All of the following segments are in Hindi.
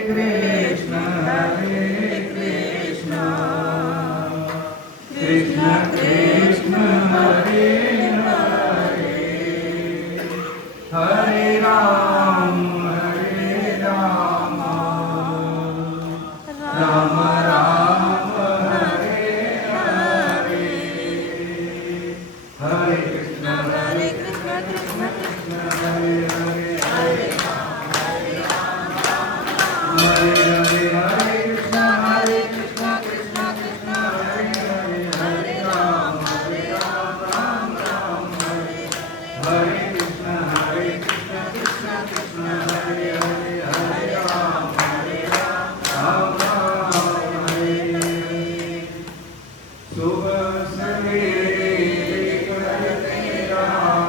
कृष्ण कृष्ण कृष्ण हरे हरे, हरे राम राम राम हरे हरे, हरे कृष्ण कृष्ण कृष्ण हरे हरे, हरे राम हरे हरे, हरे कृष्ण कृष्ण कृष्ण हरे हरे, हरे राम राम राम हरे हरे, हरे कृष्ण कृष्ण कृष्ण हरे हरे, हरे राम राम राम हरे हरे। सुबह सवेरे करते राम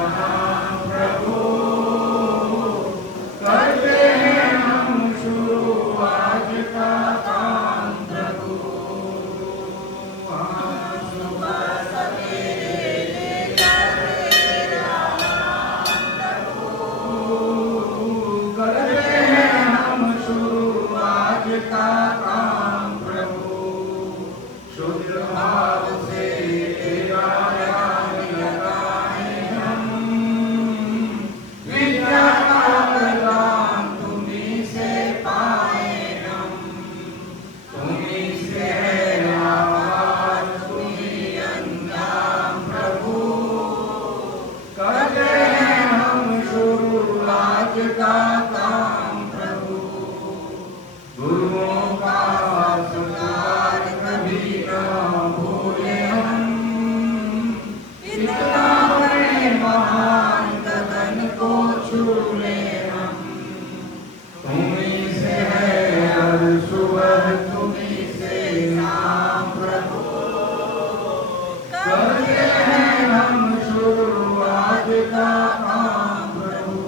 प्रभु, करते हैं हम शुरू आज का काम प्रभु। सुबह सवेरे करते राम प्रभु, करते हैं हम शुरू आज का काम प्रभु। शुद्ध भाव से तेरा ध्यान लगाए हम, विद्या का वरदान तुम्हीं से पाए हम। तुम्हीं से है आवाज, तुम्हीं अंजाम प्रभु, करते हैं हम शुरू आज का काम प्रभु। गुरुओं का सत्कार कभी न भूले हम, इतना बड़े महान गगन को छू ले हम। तुम्हीं से है हर सुबह, तुम्हीं से शाम प्रभु, करते हैं हम शुरू आज का काम प्रभु।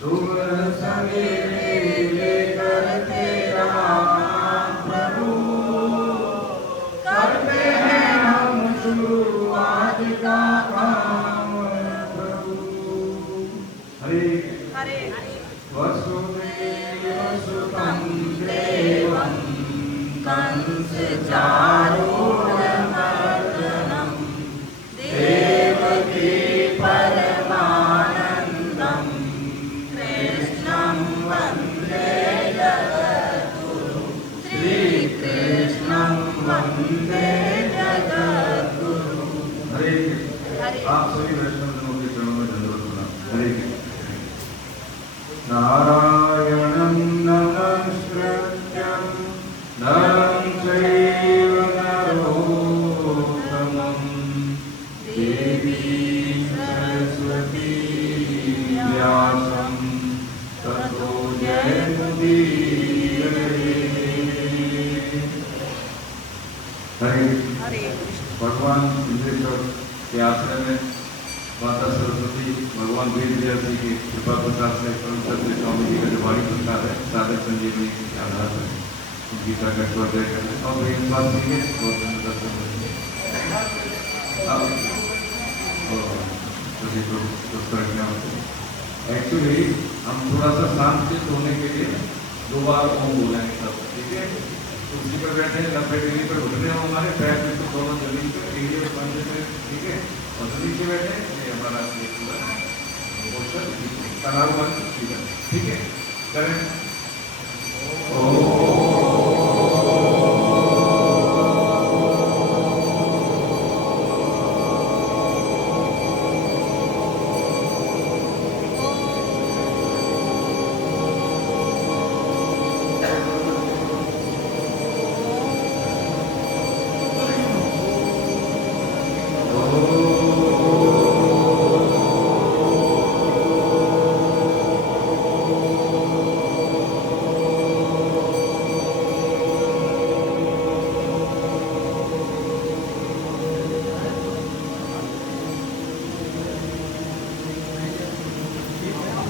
सुबह सवेरे लेकर तेरा नाम प्रभु, करते हैं हम शुरू आज का काम प्रभु। हरे हरे वसुदेव सुतं देवं कंस चारूढमर्दनं, देवकी परमानन्दं, कृष्णं वन्दे जगद्गुरुं, श्रीकृष्णं वन्दे जगद्गुरुं। हरे कृष्ण। आप सभी वैष्णवजनों के चरणों में दंडवत प्रणाम। हरे कृष्ण। नारायणं नमस्कृत्यं नरं चैव नरोत्तमं, देवीं सरस्वतीं व्यासं ततो जयमुदीरये। हरे हरे भगवान इंद्रेश्वर के आश्रम में माता सरस्वती भगवान वेद व्यास जी की कृपा प्रसाद से परम सत्य स्वामी जी का जो वाणी प्रसाद है, साधक संजीवनी के आधार पर गीता का स्वाध्याय करते और वे इस बात नहीं है बहुत धन्यवाद सभी को रखना होता है। एक्चुअली हम थोड़ा सा शांत होने के लिए 2 बार ओम बोलेंगे सब, ठीक है। कुर्सी पर बैठे हैं, लंबे टीवी पर घुटने हो हमारे, पैर बिल्कुल दोनों जमीन पर, टीवी और पंजे पे, ठीक है। और नीचे बैठे ये हमारा ये पूरा पोस्टर तनाव बंद सीधा, ठीक है। करें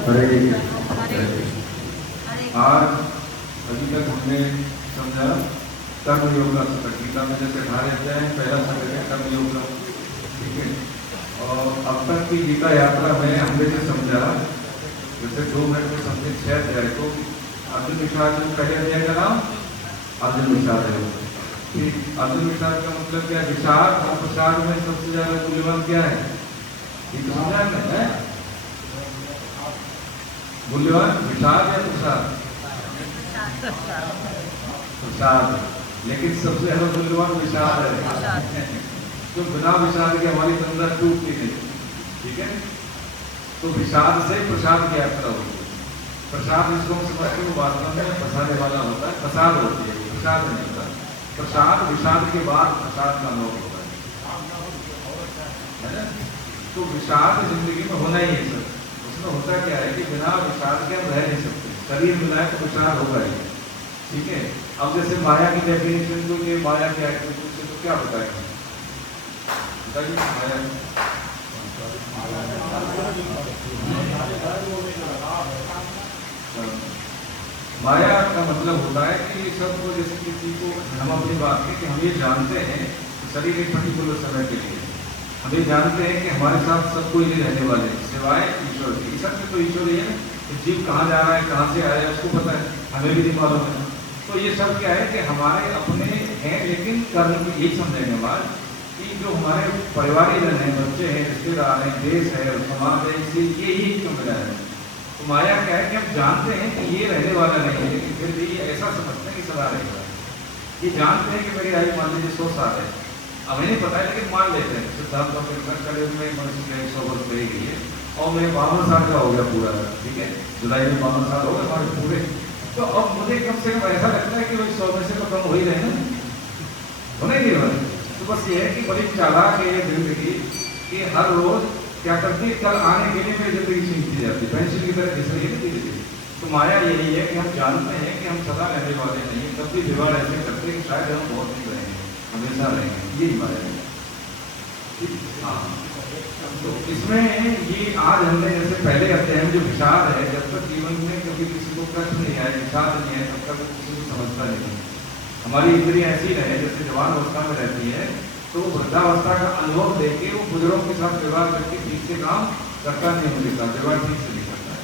हरे आज अभी तक हमने समझा कर्म योग का सतत। गीता में जैसे 18 अध्याय पहला सतत है कर्म योग का, ठीक है। और अब तक की गीता यात्रा में हमने जो समझा, जैसे 2 मिनट में समझे 6 अध्याय, तो अर्जुन विषाद में पहले अध्याय का नाम अर्जुन विषाद है। ठीक, अर्जुन विषाद का मतलब क्या है? विषाद और प्रसाद में सबसे ज्यादा मूल्यवान क्या है? है मूल्यवान विषाद या प्रसाद? प्रसाद, लेकिन सबसे ज्यादा मूल्यवान विषाद है। तो बिना विषाद के हमारी तंद्रा टूटती नहीं। ठीक है, तो विषाद से प्रसाद की यात्रा होती है। प्रसाद जिसको हम समझते हैं वास्तव में फंसाने वाला होता है, प्रसाद होती है, प्रसाद नहीं होता। प्रसाद विषाद के बाद प्रसाद का अनुभव होता है ना। तो विषाद जिंदगी में होना ही है सर। उसमें होता क्या है कि बिना विषाद के हम रह नहीं सकते। शरीर मिलाए तो विषाद होगा ही। ठीक है, अब जैसे माया की डेफिनेशन को ये माया क्या है तो क्या बताएंगे? माया का मतलब होता है कि सब को, जैसे किसी को हम अपनी बात है कि हम ये जानते हैं कि शरीर एक पर्टिकुलर समय के लिए, हम ये जानते हैं कि हमारे साथ सब कोई नहीं रहने वाले सिवाय ईश्वर के। ईश्वर से तो ईश्वर ही है ना, कि जीव कहाँ जा रहा है, कहाँ से आया है उसको पता है, हमें भी नहीं मालूम है। तो ये सब क्या है कि हमारे अपने हैं, लेकिन कर्म की यही समझेंगे बाद कि जो हमारे परिवारी जन हैं, बच्चे हैं, रिश्तेदार हैं, देश है, समाज है, इससे यही क्यों मिला है। तो माया क्या है कि हम जानते हैं कि ये रहने वाला नहीं है, लेकिन फिर भी ऐसा समझते हैं कि सदा रहेगा। ये जानते हैं कि मेरी आयु मान लीजिए 100 साल है, हमें नहीं पता है लेकिन मान लेते हैं। सिद्धांत में मनुष्य की 100 वर्ष रही गई है और मैं 52 साल का हो गया पूरा। ठीक है, जुलाई में 52 साल हो गए हमारे पूरे। तो अब मुझे कम से कम ऐसा लगता है कि वही 100 में से तो कम हो ही रहे हैं, होने की बात। तो बस ये है कि बड़ी चालाक है ये जिंदगी कि हर रोज क्या करती है, कल आने के लिए मेरी जिंदगी छीनती जाती है, पेंसिल की तरह घिस रही है धीरे धीरे। तो माया यही है कि हम जानते हैं कि हम सदा रहने वाले नहीं, तब भी विवाह ऐसे करते हैं कि शायद हम बहुत नहीं रहेंगे, हमेशा रहेंगे। यही माया है। हाँ, तो इसमें ये आज हमने जैसे पहले अध्याय में जो विषाद है, जब तक जीवन में कभी किसी को कष्ट नहीं आए, विषाद नहीं है, तब तक वो किसी को समझता नहीं। हमारी इंद्रियां ऐसी रहे जैसे जवान अवस्था में रहती है, तो वृद्धावस्था का अनुभव देके वो बुजुर्गों के साथ व्यवहार करके ठीक से काम करता नहीं, उनके साथ व्यवहार ठीक से नहीं करता है।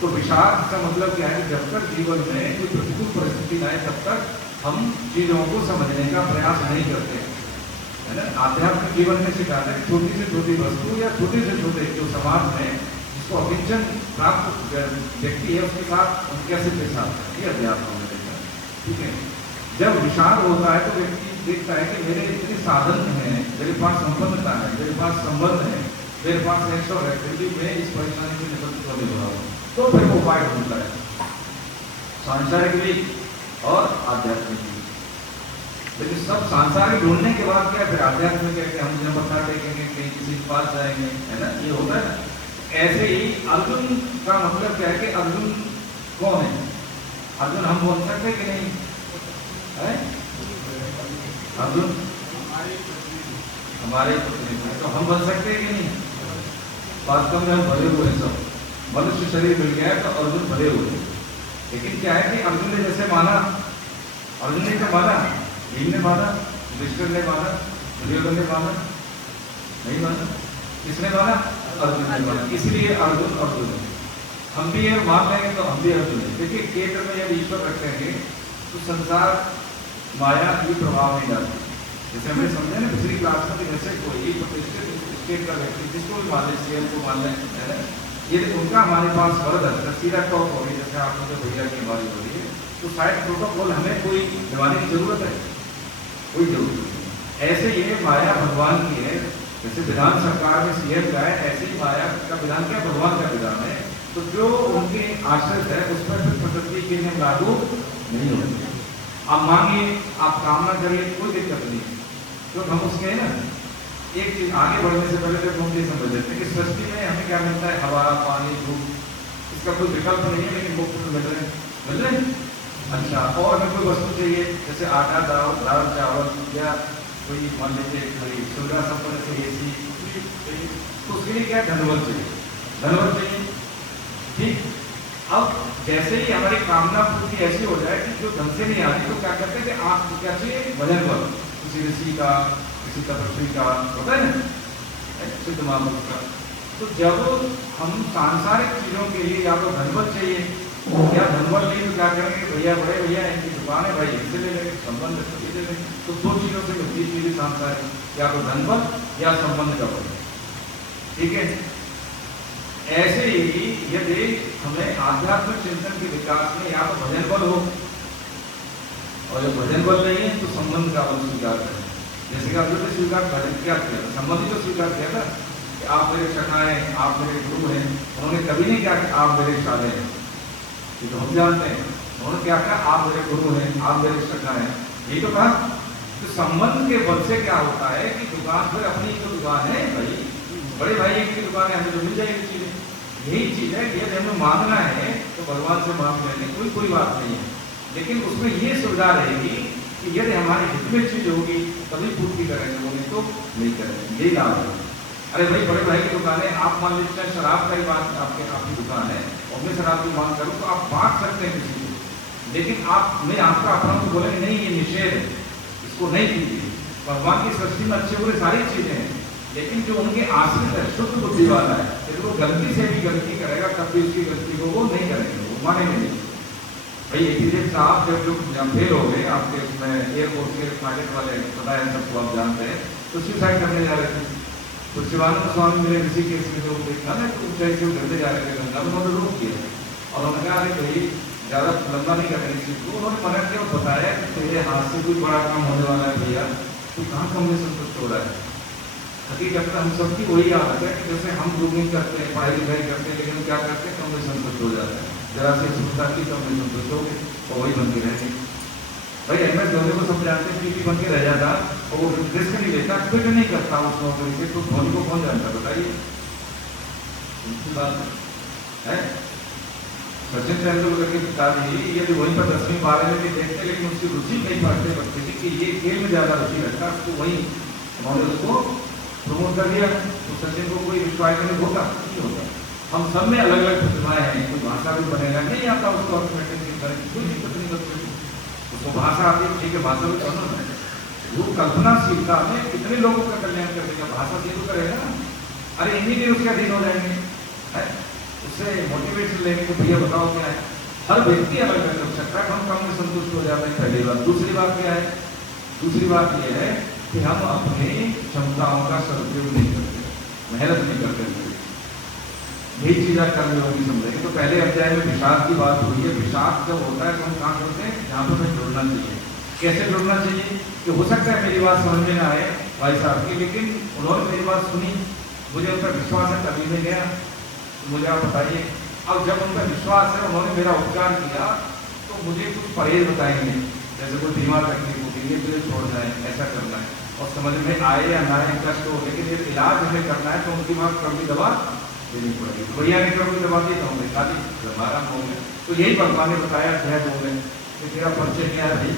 तो विषाद का मतलब क्या है? जब तक जीवन में कोई प्रतिकूल परिस्थिति न आए तब तक हम चीजों को समझने का प्रयास नहीं करते, है ना। आध्यात्मिक जीवन में सिखाते हैं छोटी से छोटी वस्तु या छोटे से छोटे जो समाज में जिसको अकिंचन प्राप्त व्यक्ति है उसके साथ कैसे पेश आता है, ये अध्यात्म में देखा है। ठीक है, जब विषाद होता है तो व्यक्ति देखता है कि मेरे इतने साधन हैं, मेरे पास संपन्नता है, मेरे पास संबंध है, मेरे पास ऐश्वर्य है, फिर भी मैं इस परेशानी से निकल कर नहीं रहा हूँ। तो फिर वो उपाय ढूंढता है, सांसारिक भी और आध्यात्मिक भी। लेकिन सब सांसारिक ढूंढने के बाद क्या, फिर आध्यात्मिक है कि हम जब पता टेकेंगे, कहीं किसी के पास जाएंगे, है ना, ये होता है ना। ऐसे ही अर्जुन का मतलब क्या है कि अर्जुन कौन है? अर्जुन हम बोल सकते कि नहीं है? अर्जुन हमारे तो हम बन सकते हैं कि नहीं? वास्तव में हम भरे हुए सब, मनुष्य शरीर मिल गया तो अर्जुन भरे हुए। लेकिन क्या है कि अर्जुन ने जैसे माना, अर्जुन ने क्या माना? भीम ने माना, युधिष्ठिर ने माना, दुर्योधन ने माना, नहीं माना। किसने माना? अर्जुन ने माना। इसलिए अर्जुन अर्जुन है। हम भी ये मान लेंगे तो हम भी अर्जुन है। देखिए केंद्र में यदि ईश्वर रखेंगे तो संसार माया ये प्रभाव नहीं डालती। जैसे हमने समझे ना पिछली क्लास में, जैसे कोई प्रतिष्ठित स्टेट का व्यक्ति जिसको भी मान लें, सीएम को मान लें, है ना, ये उनका हमारे पास वर्ग है, सीधा टॉप हो गई, जैसे आपने जो भैया की हमारी हो रही है, तो शायद प्रोटोकॉल हमें कोई निभाने की जरूरत है, कोई जरूरत नहीं। ऐसे ये माया भगवान की है, जैसे विधान सरकार में सीएम का है, ऐसे ही माया का विधान क्या, भगवान का विधान है। तो जो उनके आश्रित है उस पर प्रकृति के नियम लागू नहीं होते। आप मांगिए, आप कामना करिए, कोई दिक्कत नहीं। तो हम उसके है ना, एक चीज आगे बढ़ने से पहले जब हम ये समझ लेते हैं कि सृष्टि में हमें क्या मिलता है, हवा, पानी, धूप, इसका कोई विकल्प नहीं है, लेकिन मुफ्त में मिल रहे। अच्छा, और हमें कोई वस्तु चाहिए जैसे आटा, दाल, चावल, या कोई मान लीजिए कोई सुविधा संपन्न से एसी, तो उसके लिए क्या धनबल चाहिए, धनबल चाहिए। ठीक, अब जैसे ही हमारी कामना पूर्ति ऐसी हो जाए कि जो ढंग से नहीं आती, तो क्या करते हैं कि आप क्या चाहिए, भजन बल, किसी ऋषि का, किसी तपस्वी का होता है ना, सिद्ध महापुरुष का। तो जब हम सांसारिक चीजों के लिए या तो धनबल चाहिए क्या धनबल नहीं तो क्या करेंगे, भैया बड़े भैया इनकी दुकान है भाई इनसे ले लेंगे, संबंध ले लेंगे। तो दो चीजों से मिलती चीजें सांसारिक, या तो धनबल या संबंध का बल। ठीक है, ऐसे ही यदि हमें आध्यात्मिक चिंतन के विकास में या तो भजन बल हो, और जब भजन बल नहीं है तो संबंध का बल स्वीकार करें। जैसे कि अर्जुन ने स्वीकार क्या किया, संबंधी तो स्वीकार किया था कि आप मेरे शखाए हैं, आप मेरे गुरु हैं। उन्होंने कभी नहीं कहा कि आप मेरे शाले हैं, ये तो हम जानते हैं। उन्होंने क्या कहा, आप मेरे गुरु हैं, आप मेरे शखाए हैं, यही तो कहा। तो संबंध के बल से क्या होता है कि दुकान पर अपनी जो दुकान है भाई, बड़े भाई की दुकान है, हमें तो मिल जाएगी चीजें। यही चीज है, यदि हमें मांगना है तो भगवान से मांग लेंगे, कोई बात नहीं है। लेकिन उसमें ये सुविधा रहेगी कि यदि हमारी हित में चीज होगी तभी पूर्ति करेंगे, नहीं तो नहीं करेंगे, यही लाभ है। अरे भाई बड़े भाई की दुकान है, आप मान लीजिए शराब का ही बात, आपकी दुकान है और मैं शराब की मांग करूँ तो आप बांट सकते हैं किसी को, लेकिन आप मैं आपका अपना को बोलेंगे नहीं ये निषेध है, इसको नहीं कीजिए। भगवान की सृष्टि में अच्छे बुरे सारी चीजें हैं, लेकिन जो उनके आश्रित है, शुद्ध बुद्धि वाला है, यदि वो गलती से भी गलती करेगा तब भी उसकी गलती को वो नहीं करेंगे, वो मानेंगे नहीं। भाई एक साहब जब जो फेल हो गए आपके उसमें एयरपोर्ट के पायलट वाले, पता है सबको, आप जानते हैं, तो सुसाइड करने जा रहे थे। तो शिवानंद स्वामी मेरे ऋषिकेश में जो देखा ना, तो ऊंचाई से उतरते जा रहे थे गंगा में, उन्होंने रोक किया और उन्होंने कहा अरे भाई ज्यादा लंबा नहीं करने इस चीज को। उन्होंने मना किया और बताया कि तेरे हाथ से कोई बड़ा काम होने वाला है भैया, तो कहाँ कम में संतुष्ट हो रहा है। हकीकत में हम सबकी वही आदत है कि जैसे हम ग्रूमिंग करते हैं, पढ़ाई लिखाई करते हैं, लेकिन क्या करते हैं, कम में संतुष्ट हो जाता है। जरा से सुनता की कम में संतुष्ट हो गए और वही बनती रहेगी। भाई एम एस धोनी को सब जानते हैं, पीटी बन के रह जाता और वो रिस्क नहीं लेता, क्विट नहीं करता उस नौकरी से, तो धोनी को कौन जानता बताइए, उनकी बात है। सचिन तेंदुलकर के पिताजी यदि वहीं पर 10वीं 12वीं में देखते, लेकिन उसकी रुचि नहीं पढ़ते बच्चे की कि ये खेल में ज्यादा रुचि रखता, तो वही उन्होंने उसको प्रमोट कर दिया। तो सचिन को कोई विश्वास नहीं होता, नहीं होता। हम सब में अलग अलग प्रतिभाएं हैं, कोई भाषा भी बनेगा नहीं आता उसको ऑटोमेटिकली कोई दिक्कत नहीं करती, उसको भाषा आती है, ठीक है भाषा भी करना है। वो कल्पनाशीलता में कितने लोगों का कल्याण कर देगा, भाषा से तो करेगा ना। अरे इंजीनियर उसके अधीन हो जाएंगे, उससे मोटिवेशन लेंगे कि भैया बताओ क्या है। हर व्यक्ति अलग अलग कर सकता है, हम कम में संतुष्ट हो जाते हैं, पहली बात। दूसरी बात क्या है, दूसरी बात यह है कि हम अपनी क्षमताओं का सदुपयोग नहीं करते, मेहनत नहीं करते। यही चीजें करनी होगी समझेंगे। तो पहले अध्याय में विषाद की बात हुई है। विषाद जब होता है तो हम कहाँ करते हैं, जहाँ पर हमें जुड़ना चाहिए। कैसे जुड़ना चाहिए कि हो सकता है मेरी बात समझ में ना आए भाई साहब की, लेकिन उन्होंने मेरी बात सुनी, मुझे उन पर विश्वास है, कभी नहीं गया, तो मुझे आप बताइए। अब जब उन पर विश्वास है, उन्होंने मेरा उपचार किया, तो मुझे कुछ परहेज बताएंगे, जैसे कोई बीमार तकलीफ होती है तो छोड़ जाए, ऐसा करना है, और समझ में आए या ना आए कष्ट हो, लेकिन ये इलाज हमें करना है तो उनकी बात कभी दबा देनी पड़ेगी। तो भैया ने कभी दबा दी तो हमने खा दी, हमारा हो गया। तो यही भगवान ने बताया अध्याय 2 में कि तेरा परिचय क्या है भाई,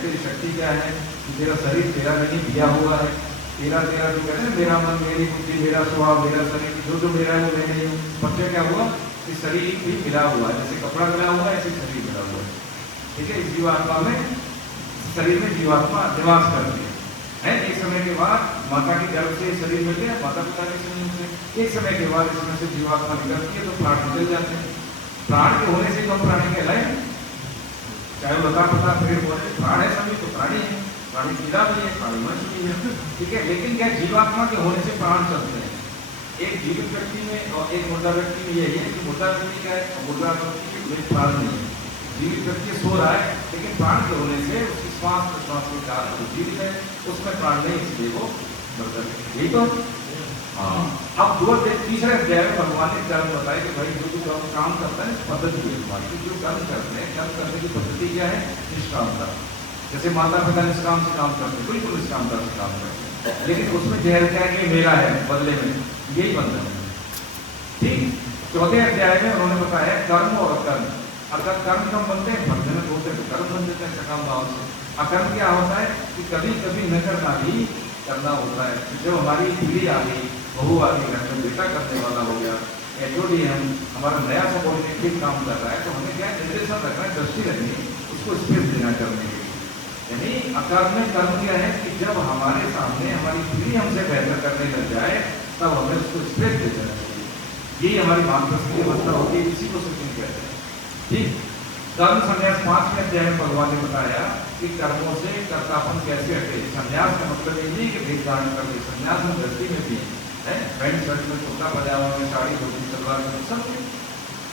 तेरी शक्ति क्या है, तेरा शरीर तेरा नहीं दिया हुआ है, तेरा जो कहते हैं मेरा मन, मेरी बुद्धि, मेरा स्वभाव, मेरा शरीर, जो मेरा है वो मैं नहीं हूँ। परिचय क्या हुआ कि शरीर भी मिला हुआ है, जैसे कपड़ा मिला हुआ है ऐसे शरीर मिला हुआ है। ठीक है, इस जीवात्मा में, शरीर में जीवात्मा निवास करती है। एक समय के बाद माता की गर्भ से शरीर मिल गया, माता पिता के शरीर से, एक समय के बाद इसमें से जीवात्मा निकलती है तो प्राण निकल जाते हैं। प्राण के होने से कम प्राणी कहलाए, चाहे लता पता पेड़ पौधे, प्राण है सभी तो प्राणी है, प्राणी पीला भी है, प्राणी मनुष्य भी है। ठीक है, लेकिन क्या जीवात्मा के होने से प्राण चलते हैं। एक जीवित व्यक्ति में और एक मुर्दा व्यक्ति में यही है कि मुर्दा व्यक्ति क्या है, मुर्दा व्यक्ति में प्राण नहीं है। जीवित व्यक्ति सो रहा है, लेकिन प्राण के होने से उसकी श्वास प्रश्वास के कारण जीवित है, उसमें प्राण नहीं, इसलिए वो मरता है। यही तो हाँ। अब तीसरे अध्याय में भगवान ने कर्म बताया कि भाई जो काम करता है पद्धति है हमारी, जो कर्म करते हैं, कर्म करने की पद्धति क्या है, निष्कामता। जैसे माता पिता निष्काम से काम करते हैं, बिल्कुल निष्कामता से काम करते हैं, लेकिन उसमें जहर क्या है, मेरा है, बदले में यही बंधन है। ठीक, चौथे अध्याय में उन्होंने बताया कर्म और अकर्म। अगर कर्म कम बनते हैं, बंधन होते हैं, तो कर्म बन जाते हैं सकाम भाव से। अकर्म क्या होता है कि कभी कभी न करना भी करना होता है। जब हमारी पीढ़ी आ गई, बहू आ गई, घर में बेटा करने वाला हो गया, एचओडी हमारा नया सबॉर्डिनेट काम कर रहा है, तो हमें क्या निर्देशन रखना है, दृष्टि रखनी, उसको स्पेस देना करने के लिए। यानी अकर्म में कर्म क्या है कि जब हमारे सामने हमारी पीढ़ी हमसे बेहतर करने लग जाए, तब हमें उसको स्पेस दे देना चाहिए। यही हमारी मार्गदर्शन की अवस्था होती है, इसी को सचिन कहते हैं। ठीक। कर्म संन्यास 5वें अध्याय में भगवान ने बताया कि कर्मों से कर्तापन कैसे हटे। संन्यास का मतलब ये नहीं कि भेद धारण कर दे, संन्यास में दृष्टि में भी है, पैंट शर्ट में, कुर्ता पजामा में, साड़ी धोती सलवार में, सब में।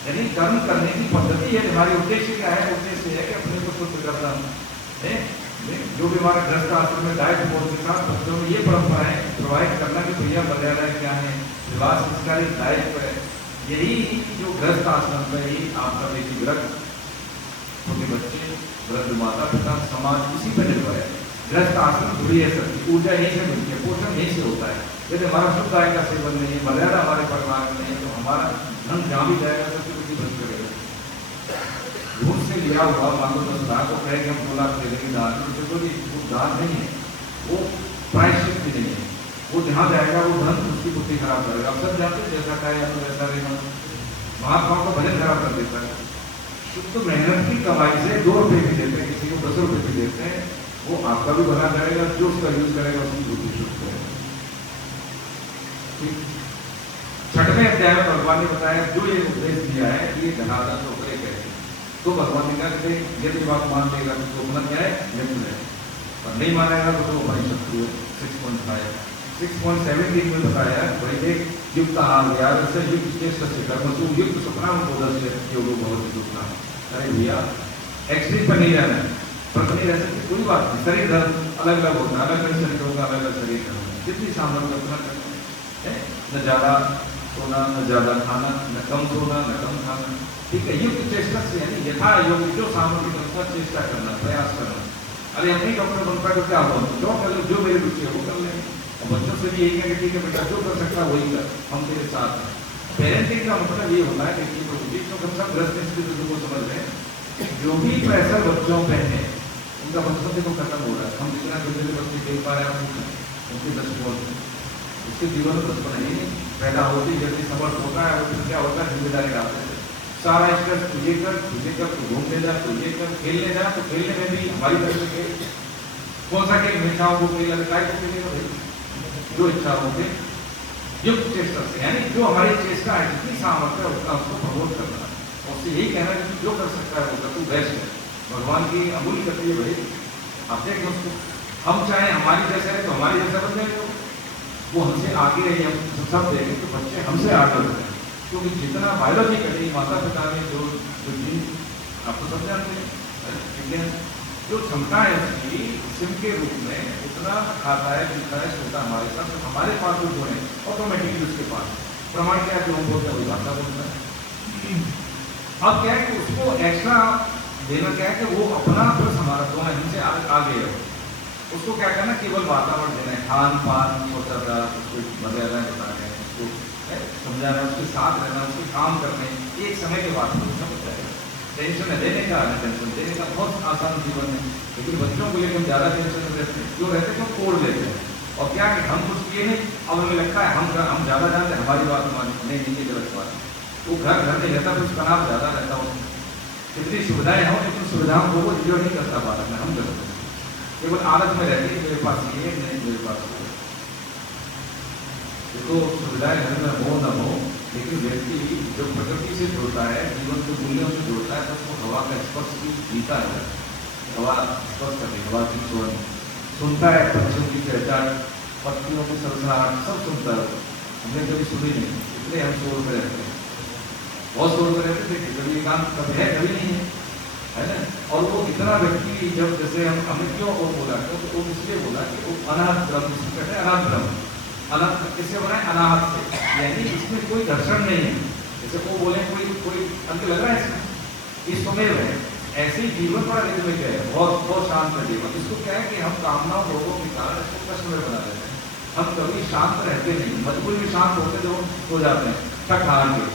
यानी कर्म करने की पद्धति है। हमारे उद्देश्य क्या है? उद्देश्य है कि अपने को शुद्ध करना है। जो भी हमारा गृहस्थ आश्रम में दायित्व बोध के साथ बच्चों में ये परंपराएं प्रवाहित करना कि भैया मर्यादाएं क्या है, विवाह संस्कार एक दायित्व है। यही जो गृहस्थ आश्रम में ही आपका बेटी व्रत, छोटे बच्चे, वृद्ध माता पिता, समाज इसी पर निर्भर है। गृहस्थ आश्रम जुड़ी है, सबकी ऊर्जा यहीं से मिलती है, पोषण यहीं से होता है। यदि हमारा शुद्ध आय का सेवन नहीं है, मर्यादा हमारे परिवार में नहीं है, तो हमारा धन जहाँ भी जाएगा सबकी बुद्धि बंद करेगा। झूठ से लिया हुआ मान लो 10 लाख को कहे कि हम 2 लाख दे देंगे दान, तो कोई वो दान नहीं है, वो प्रायश्चित भी नहीं है। वो जहाँ जाएगा वो धन उसकी बुद्धि खराब करेगा। अब सब जानते हैं जैसा कहे तो वैसा रहेगा। महात्माओं का भजन खराब कर देता है। शुद्ध मेहनत की कमाई से 2 रुपये भी देते हैं, किसी को 10 रुपये भी देते हैं, वो आपका भी भला करेगा, जो उसका यूज करेगा उसकी बुद्धि शुद्ध करेगा। छठवें अध्याय में भगवान ने बताया जो ये उपदेश दिया है ये धनादन उपरे कहते हैं। तो भगवान ने कहा कि यदि बात मान लेगा तो अपना क्या है मित्र है, और नहीं मानेगा तो हमारी शत्रु है। 6.17 में बताया भाई देख युक्त आहार से युक्त चेष्टा से कर्म से युक्त सुखनाम बोधन से योगो बहुत दुखना। अरे भैया एक्सट्रीम पर नहीं रहना है, पर नहीं रह सकते कोई बात नहीं। शरीर धर्म अलग अलग होता है, अलग अलग शरीर होगा, अलग अलग शरीर धर्म, जितनी सामर्थ्य उतना करना है। न ज्यादा सोना, न ज्यादा खाना, न कम सोना, न कम खाना। ठीक है, युक्त चेष्टा से यानी यथा योग जो सामर्थ्य अनुसार चेष्टा करना, प्रयास करना। अरे अपने कपड़े बनता है क्या हुआ, जो कर लो, जो मेरी रुचि है वो कर लेंगे। और बच्चों से भी यही है कि ठीक है बेटा जो कर सकता है वही कर, हम तेरे साथ हैं। पेरेंटिंग का मतलब ये होता है कि हम सब ग्रस्त को समझ रहे हैं। जो भी प्रेशर बच्चों पे है उनका मतलब देखो खत्म हो रहा है। हम जितना जल्दी बच्चे देख पा रहे हैं उनके दृष्टिकोण से उसके जीवन में बचपन ही नहीं पैदा होती, जल्दी समर्थ होता है। वो क्या होता है, जिम्मेदारी डालते हैं, सारा स्ट्रेस तुझे कर तो घूमने जा, तुझे कर खेलने जा, तो खेलने में भी हमारी तरफ से खेल। कौन सा खेल इच्छाओं को खेलेगा, काय को खेलेगा भाई, जो इच्छा होंगे युक्त चेष्टा से, यानी जो हमारी चेष्टा है जितनी सामर्थ्य है उतना उसको प्रमोट करना। उससे यही कहना है कि जो कर सकता है वो कर, तू बेस्ट है। भगवान की अमूल्य करती है भाई। आप देखें उसको, हम चाहे हमारी जैसे है तो हमारी जैसा बन जाएगा, वो हमसे आगे है, हम सब देखें तो बच्चे हमसे आगे बढ़ते हैं। क्योंकि जितना बायोलॉजिकली माता पिता ने जो जीन आपको सब जानते हैं, जो क्षमता है उसकी सिम के रूप में उतना खाता है, पीता है, सोता हमारे साथ, तो हमारे पास जो है ऑटोमेटिकली उसके पास प्रमाण क्या है, जो हम बोलते हैं वही भाषा बोलता है। अब क्या है कि उसको एक्स्ट्रा देना क्या है कि वो अपना प्लस हमारा दोनों हमसे आगे है। उसको क्या करना, केवल वातावरण देना है, खान पान सोचा उसको मजा बताना है, उसको समझाना, उसके साथ रहना, उसके काम करने। एक समय के बाद वो समझ जाएगा। टेंशन है देने का, टेंशन देने का बहुत आसान जीवन है, लेकिन बच्चों को लेकर ज्यादा टेंशन रहते हैं, जो रहते हैं तो तोड़ लेते हैं। और क्या कि हम कुछ किए नहीं, अब हमें लगता है हम ज्यादा जानते हैं, हमारी बात मानी नहीं, ये गलत बात है। वो घर में रहता तो उसका नाम ज्यादा रहता हो, कितनी सुविधाएं हो लेकिन सुविधाओं को वो इंजॉय नहीं करता बात में, हम करते हैं। केवल आदत में रहती है मेरे पास ये नहीं, मेरे पास वो। देखो सुविधाएं घर में हो न हो, लेकिन व्यक्ति जब प्रकृति से जुड़ता है, जीवन के मूल्यों से जुड़ता है, तो उसको हवा का स्पर्श भी जीता है। हवा स्पर्श करती, हवा की स्वर्ण सुनता है, पक्षियों की चहचहाट, पत्तियों की सरसराहट सब सुनता है। हमने कभी सुनी नहीं, इसलिए हम शोर में रहते हैं, बहुत शोर में रहते थे, कभी एकांत कभी है कभी नहीं है ना। और वो इतना व्यक्ति जब जैसे हमने क्यों वो बोला, तो वो इसलिए बोला कि वो अनाहत ब्रह्म, जिसको कहते हैं अनाथ ब्रह्म। अनाथ किससे बना है, अनाहत से, यानी इसमें कोई घर्षण नहीं है। जैसे वो बोले कोई अंक लग रहा है इसमें, इस समय है ऐसे जीवन बड़ा निगमित है, बहुत बहुत शांत है जीवन। इसको क्या है कि हम कामनाओं लोगों के कारण इसको कष्ट में बना देते हैं। हम कभी शांत रहते नहीं, मजबूरी में शांत होते जो हो जाते हैं, थक हार के,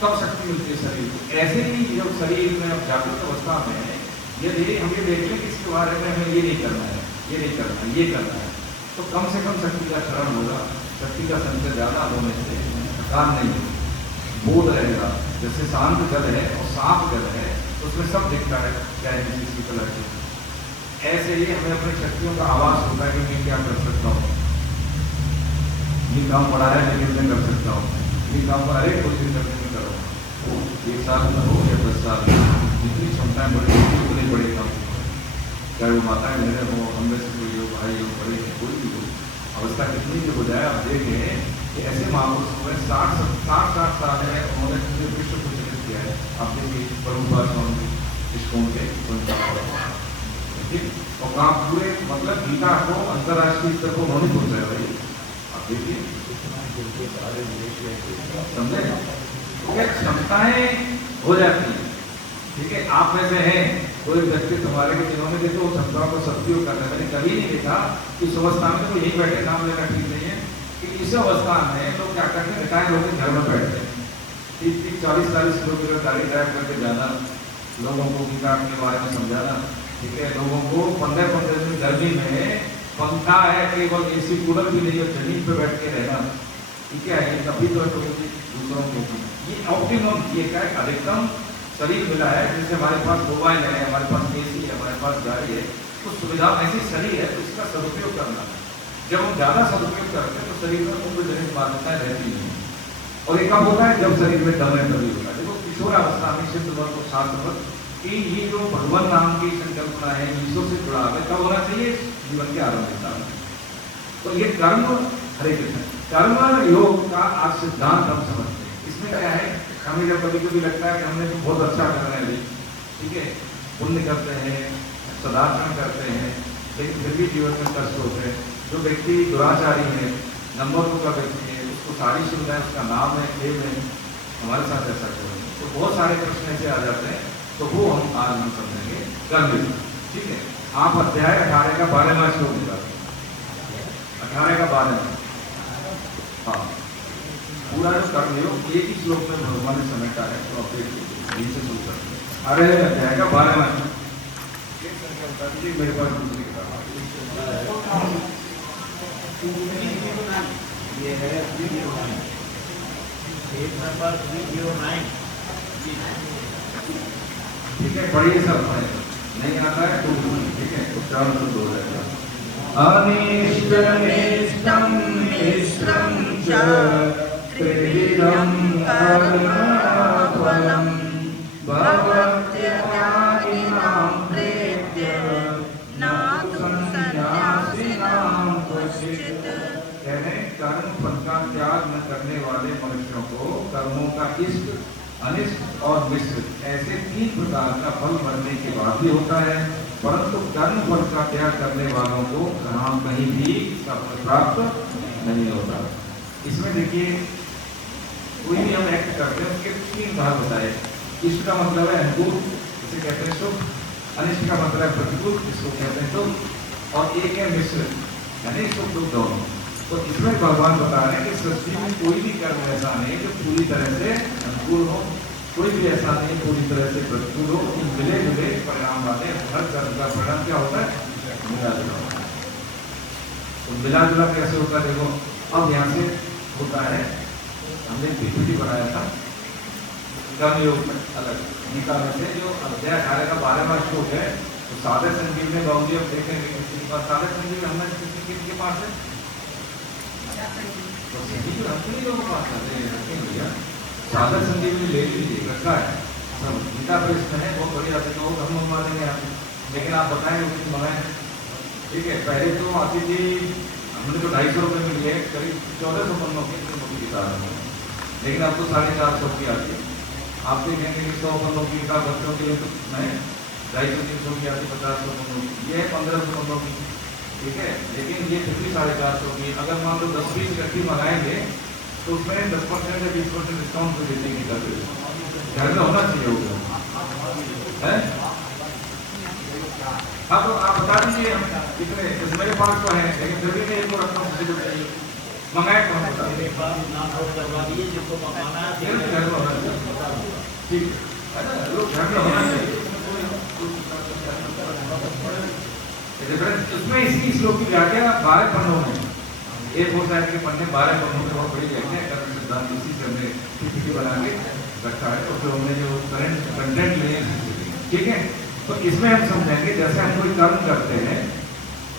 कब शक्ति मिलती है शरीर को। ऐसे ही जब शरीर में अब जागृत अवस्था में है, यदि हम ये देख लें कि इसके बारे में हमें ये नहीं करना है, ये नहीं करना है, ये करना है, तो कम से कम शक्ति का क्षरण होगा। शक्ति का संचय ज्यादा होने से थकान नहीं होगी, बोध रहेगा। जैसे शांत जल है और साफ जल है तो उसमें सब दिखता है, चाहे किसी कलर की। ऐसे ही हमें अपनी शक्तियों का आवाज होता है कि मैं क्या कर सकता हूँ, ये काम पड़ा है लेकिन मैं कर सकता हूँ, ये काम पर अरे कोशिश करने में करो। 1 साल में हो या 10 साल में, जितनी क्षमताएं बढ़ेगी उतने बड़े काम, चाहे वो माताएं बहनें हो, हम में से कोई हो, भाई हो, बड़े हो, कोई भी हो, अवस्था कितनी की हो जाए, आप देखें कि ऐसे महापुरुषों में 60 साल है उन्होंने पूरे विश्व को चिन्हित किया है। आप देखिए प्रभुपाद स्वामी इस्कॉन के ठीक, और काम पूरे मतलब गीता को अंतर्राष्ट्रीय स्तर को उन्होंने पहुंचाया भाई, आप देखिए समझे, तो क्षमताएं हो जाती है। ठीक है, आप में से हैं कोई व्यक्ति तुम्हारे के जिन्होंने देखो वो क्षमताओं को सदुपयोग करना है। मैंने कभी नहीं देखा कि इस अवस्था में तो यही बैठे नाम लेना ठीक नहीं है, कि इस अवस्था में लोग क्या करते हैं, रिटायर होकर घर में बैठते हैं, 30-40 किलोमीटर गाड़ी ड्राइव करके जाना, लोगों को गीता के बारे में समझाना। ठीक है, लोगों को 15-15 दिन गर्मी में पंखा है, केवल AC कूलर भी नहीं है, जमीन पे बैठ के रहना। ठीक है, ये कभी तो दूसरों को ये ऑप्टिमम, ये क्या है, अधिकतम शरीर मिला है, जैसे हमारे पास मोबाइल है, हमारे पास AC है, हमारे पास गाड़ी है, तो सुविधा ऐसी शरीर है तो इसका सदुपयोग करना। जब हम ज़्यादा सदुपयोग करते हैं तो शरीर में उम्रजनित बाध्यताएं रहती नहीं, और एक कब होता है जब शरीर में दम है तभी होता है। देखो किशोरावस्था में सिद्ध वर्ग और शास्त्र वर्ग कि ये जो भगवान नाम की संकल्पना है, ईश्वर से जुड़ा है, तब होना चाहिए जीवन के आरंभ में। तो ये कर्म, हरे कृष्ण, कर्म योग का आज सिद्धांत हम समझते हैं। इसमें क्या है, हमें जब कभी कभी लगता है कि हमने तो बहुत अच्छा कर रहे हैं, ठीक है, पुण्य करते हैं, सदाचरण करते हैं, लेकिन फिर भी जीवन में कष्ट होते हैं। जो व्यक्ति दुराचारी है, नंबर 2 का व्यक्ति है, उसको सारी सुविधाएं, उसका नाम है, खेल है, हमारे साथ ऐसा करें तो बहुत सारे प्रश्न ऐसे आ जाते हैं। तो वो हम आज हम समझेंगे कर्म। ठीक है, आप अध्याय 18 का 12वां श्लोक निकालें, 18 का 12वां, हाँ, पूरा जो कर्मयोग एक ही श्लोक में भगवान ने समेटा है, तो आप देखिए से शुरू करते हैं। अरे अध्याय का 12वां मेरे पास दूसरी किताब ये है 309, पेज नंबर 309। ठीक है, पढ़िए सब, नहीं आता है तो ठीक है, उच्चारण तो दो है। अनिष्टमिष्टं मिश्रं च त्रिविधं कर्मफलं भवत्यज्ञानिनां प्रेत्य नातु सन्न्यासिनां क्वचित्। कहने कर्म फल का त्याग न करने वाले मनुष्यों को कर्मों का इष्ट, अनिष्ट और मिश्र ऐसे 3 प्रकार का फल मरने के बाद भी होता है, परंतु कर्म फल का त्याग करने वालों को कहीं भी सफल प्राप्त नहीं होता। इसमें देखिए, कोई भी हम एक्ट करते हैं उसके 3 भाग बताए। इष्ट का मतलब है अनुकूल, इसे कहते हैं शुभ, अनिष्ट का मतलब है प्रतिकूल, इसको कहते हैं शुभ, और एक है मिश्र यानी सुख दुख दोनों। तो इसमें भगवान बता रहे हैं कि सृष्टि में कोई भी कर्म ऐसा नहीं जो पूरी तरह से अनुकूल हो, कोई भी ऐसा नहीं पूरी तरह से प्रतिकूल हो। मिले जुले परिणाम वाले हर कर्म का परिणाम क्या होता है, मिला जुला होता है। तो मिला जुला कैसे होता है, देखो अब यहाँ से होता है, हमने PPT बनाया था कर्म योग में अलग गीता में से, जो अध्याय 18 का 12वां श्लोक है, तो साधक संजीव में बाबूजी अब देखेंगे किसी के पास साधक संजीव हमने किसके पास है, तो संजीव हम सभी लोगों के पास रखें भैया, साधक संजीवनी ले लीजिए, रखा है सब गीता पर इसमें है, बहुत बढ़िया से लोग हम मंगवा देंगे आप, लेकिन आप बताएं उचित मंगाएं। ठीक है, पहले तो आती थी, हमने तो 250 रुपये में लिए, करीब 1400 पन्नों की किताब है, लेकिन अब तो 450 की आती है। आप देखेंगे कि 100 पन्नों की किताब बच्चों के लिए तो नहीं, 250-300 की आती, 50 पन्नों की, ये है 1500 पन्नों की। ठीक है, लेकिन ये फिर भी 450 की। अगर मान लो 10-20 इकट्ठी मंगाएंगे तो उसमें 10% या 20% डिस्काउंट तो देने की कर घर में होना चाहिए होगा है। हाँ, तो आप बता दीजिए हम कितने, मेरे पास तो है लेकिन फिर भी मैं इनको रखता हूँ, मुझे चाहिए मंगाए कौन होता है, मेरे पास नाम नोट करवा दीजिए, जिसको मंगाना है घर में होना चाहिए। ठीक है, लोग घर में होना चाहिए। उसमें इसी श्लोक की व्याख्या 12 पन्नों में, एक होता है कि पन्ने 12 पन्नों में बहुत बड़ी व्याख्या कर्म सिद्धांत, इसी से हमने PPT बना के रखा है, और जो हमने जो करंट कंटेंट लिए ठीक है। तो इसमें हम समझेंगे जैसे हम कोई कर्म करते हैं,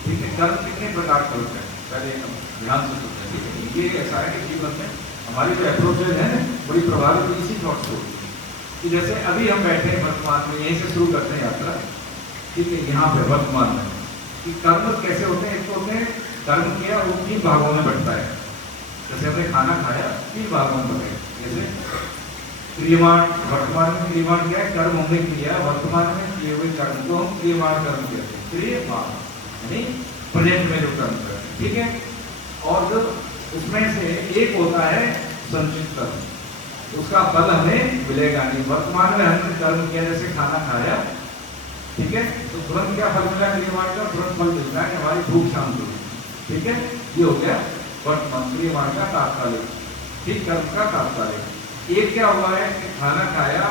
ठीक है, कर्म कितने प्रकार के होते हैं, पहले हम ध्यान से सोचेंगे। ये ऐसा है कि जीवन में हमारी जो अप्रोचेज है बड़ी प्रभावित इसी थॉट से होती है। कि जैसे अभी हम बैठे हैं वर्तमान में, यहीं से शुरू करते हैं यात्रा, ठीक है, यहाँ पे वर्तमान में कि कर्म कैसे होते हैं। एक तो होते हैं कर्म किया वो 3 भागों में बढ़ता है। जैसे हमने खाना खाया 3 भागों में बढ़े, जैसे क्रियमाण, वर्तमान में क्रियमाण क्या है, कर्म हमने किया, वर्तमान में किए हुए कर्म को हम क्रियमाण कर्म कहते हैं। क्रियमाण यानी प्रेजेंट में जो कर्म करते हैं, ठीक है। और जो उसमें से एक होता है संचित कर्म, उसका फल हमें मिलेगा नहीं। वर्तमान में हमने कर्म किया, जैसे खाना खाया, ठीक है, तो तुरंत क्या फल मिला क्रियमाण का, तुरंत फल मिलता है कि हमारी भूख शांत हुई, ठीक है। ये हो गया वर्तमान क्रियमाण का तात्कालिक, ठीक, कर्म का तात्कालिक। एक क्या हुआ है कि खाना खाया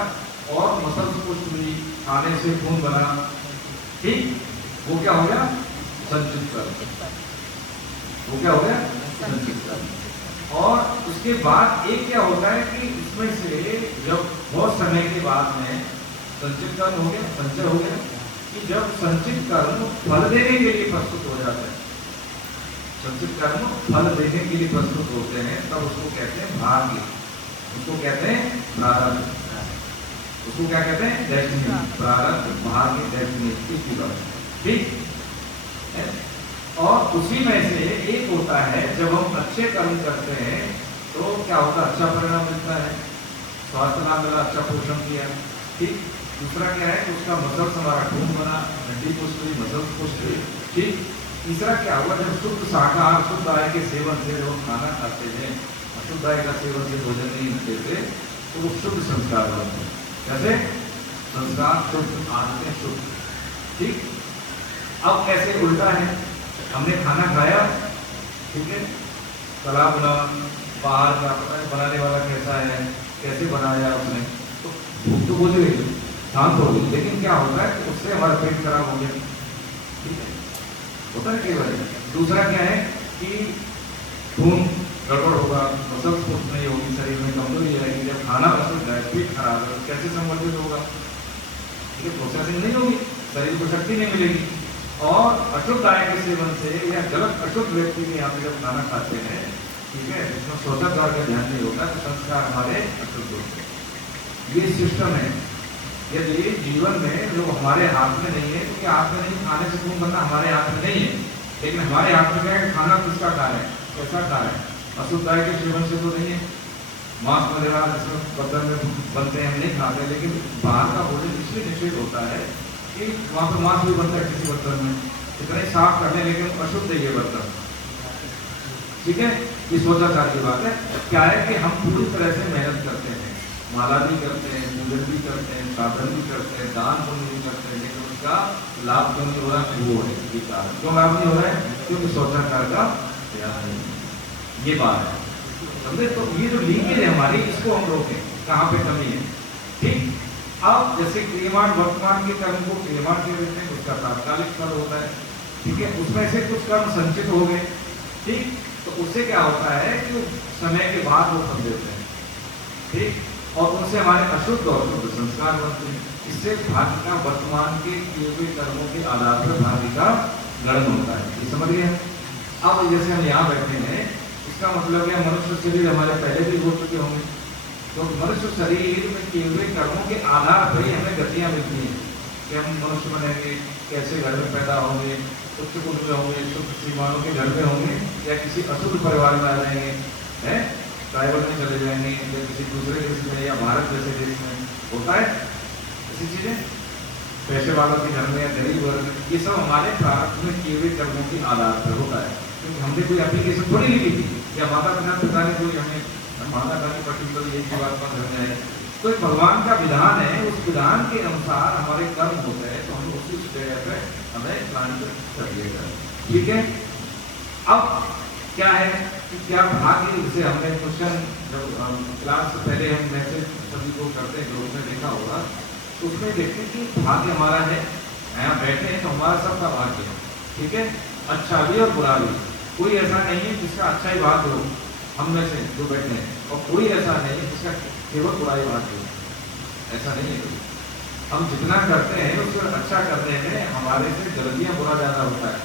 और मसल्स पुष्ट हुई, खाने से खून बना, ठीक, वो क्या हो गया संचित कर्म, वो क्या हो गया संचित कर्म। और उसके बाद एक क्या होता है कि इसमें से जब बहुत समय के बाद में संचित कर्म हो गया, संचय हो गया, कि जब संचित कर्म फल देने के लिए प्रस्तुत हो जाता है, संचित कर्म फल देने के लिए प्रस्तुत होते हैं, तब उसको कहते हैं भाग्य, उसको कहते हैं प्रारब्ध, उसको क्या कहते हैं डेस्टिनी, प्रारब्ध, भाग्य, डेस्टिनी, इसकी बात, ठीक है। और उसी में से एक होता है जब हम अच्छे कर्म करते हैं तो क्या होता है, अच्छा परिणाम मिलता है, स्वास्थ्य लाभ मिला, अच्छा पोषण किया, ठीक। दूसरा क्या है कि उसका मसल्स हमारा खून बना, हड्डी पुष्ट हुई, मसल्स पुष्ट हुई, ठीक। तीसरा क्या हुआ, जब शुद्ध शाकाहार शुद्ध आय के सेवन से जब खाना खाते हैं, अशुद्ध आय का सेवन से भोजन नहीं लेते, तो वो शुद्ध संस्कार बनते हैं। कैसे संस्कार शुद्ध, आदतें शुद्ध, ठीक। अब कैसे उल्टा है, हमने खाना खाया, ठीक है, तला बना, बाहर का पता है बनाने वाला कैसा है, कैसे बनाया उसने, तो भूख तो बुझ गई, शांत हो गई, लेकिन क्या होता है कि उससे हमारा पेट खराब हो गया, ठीक है, होता है कई बार। दूसरा क्या है कि खून गड़बड़ होगा, मसल्स पुष्ट नहीं होगी, शरीर में कमजोरी आएगी, जब खाना पसंद है, पेट खराब है, कैसे संवर्धित होगा, ठीक है, प्रोसेसिंग नहीं होगी, शरीर को शक्ति नहीं मिलेगी। और अशुद्ध आय के सेवन से या गलत अशुद्ध व्यक्ति के यहाँ पे जब खाना खाते हैं, ठीक है, जिसमें शौचागार का ध्यान नहीं होता, तो संस्कार हमारे अशुद्ध होते हैं। ये सिस्टम है। यदि जीवन में जो हमारे हाथ में नहीं है, क्योंकि हाथ में नहीं, खाने से खून बनना हमारे हाथ में नहीं है, लेकिन हमारे हाथ में क्या है, खाना किसका खा रहे हैं, कैसा खा रहे हैं, अशुद्ध आय के सेवन से तो नहीं है। मांस वगैरह जिसमें बर्तन में बनते हैं हम नहीं खाते, लेकिन बाहर का भोजन इसलिए निषेध होता है कि वहाँ पर मांस भी बनता है किसी बर्तन में, इतने साफ कर लें लेकिन अशुद्ध है ये बर्तन, ठीक है। ये सोचाचार की बात है। क्या है कि हम पूरी तरह से मेहनत करते हैं, माला भी करते हैं, पूजन भी करते हैं, साधन भी करते हैं, दान पुण्य भी करते हैं, लेकिन उसका लाभ क्यों नहीं हो रहा, वो है ये कारण। क्यों लाभ नहीं हो रहा है, क्योंकि सोचाचार का ध्यान नहीं है, ये बात है, समझे। तो ये जो लीकेज है हमारी, इसको हम रोकें, कहाँ पे कमी है, ठीक। अब जैसे क्रियमाण वर्तमान के कर्म को क्रियमाण कह देते हैं, उसका तात्कालिक फल होता है, ठीक है, उसमें से कुछ कर्म संचित हो गए, ठीक, तो उससे क्या होता है कि समय के बाद वो फल देते हैं, ठीक, और उनसे हमारे अशुद्ध और शुद्ध संस्कार बनते हैं। इससे भाग्य का वर्तमान के किए हुए कर्मों के आधार पर भाग्य का गणन होता है, ये समझ गए। अब जैसे हम यहाँ बैठे हैं, इसका मतलब है मनुष्य शरीर हमारे पहले भी हो चुके होंगे, तो मनुष्य शरीर में किए हुए कर्मों के आधार पर ही हमें गतियाँ मिलती हैं कि हम मनुष्य बनेंगे, कैसे घर में पैदा होंगे, उच्च कुल में होंगे, शुद्ध श्रीमानों के घर में होंगे, या किसी अशुद्ध परिवार में आ जाएंगे, हैं, ट्राइबल में चले जाएंगे, या किसी दूसरे देश में, या भारत जैसे देश में होता है ऐसी चीज़ें, पैसे वालों के घर में या गरीब वर्ग, ये सब हमारे प्रारब्ध में किए हुए कर्मों के आधार पर होता है। क्योंकि हमने कोई एप्लीकेशन थोड़ी लिखी थी, या माता पिता ने कोई हमें माना था कि पर्टिकुलर ये जीवात्मा धर्म है, तो भगवान का विधान है, उस विधान के अनुसार हमारे कर्म होते हैं, तो हम उसी जगह पे हमें प्लानित कर दिया जाए, ठीक है। अब क्या है कि क्या भाग्य, जैसे हमने क्वेश्चन जब क्लास से पहले हम मैसेज सभी को करते हैं, ग्रुप में देखा होगा, तो उसमें देखते हैं कि भाग्य हमारा है, यहाँ बैठे हैं तो हमारा सबका भाग्य है, ठीक है, अच्छा भी और बुरा भी, कोई ऐसा नहीं है जिसका अच्छा ही भाग्य हो हम में से जो बैठे हैं, और कोई ऐसा नहीं है जिसका केवल बुराई भाग्य हो, ऐसा नहीं है। हम जितना करते हैं उसको अच्छा करने में हमारे से गलतियाँ बुरा ज़्यादा होता है।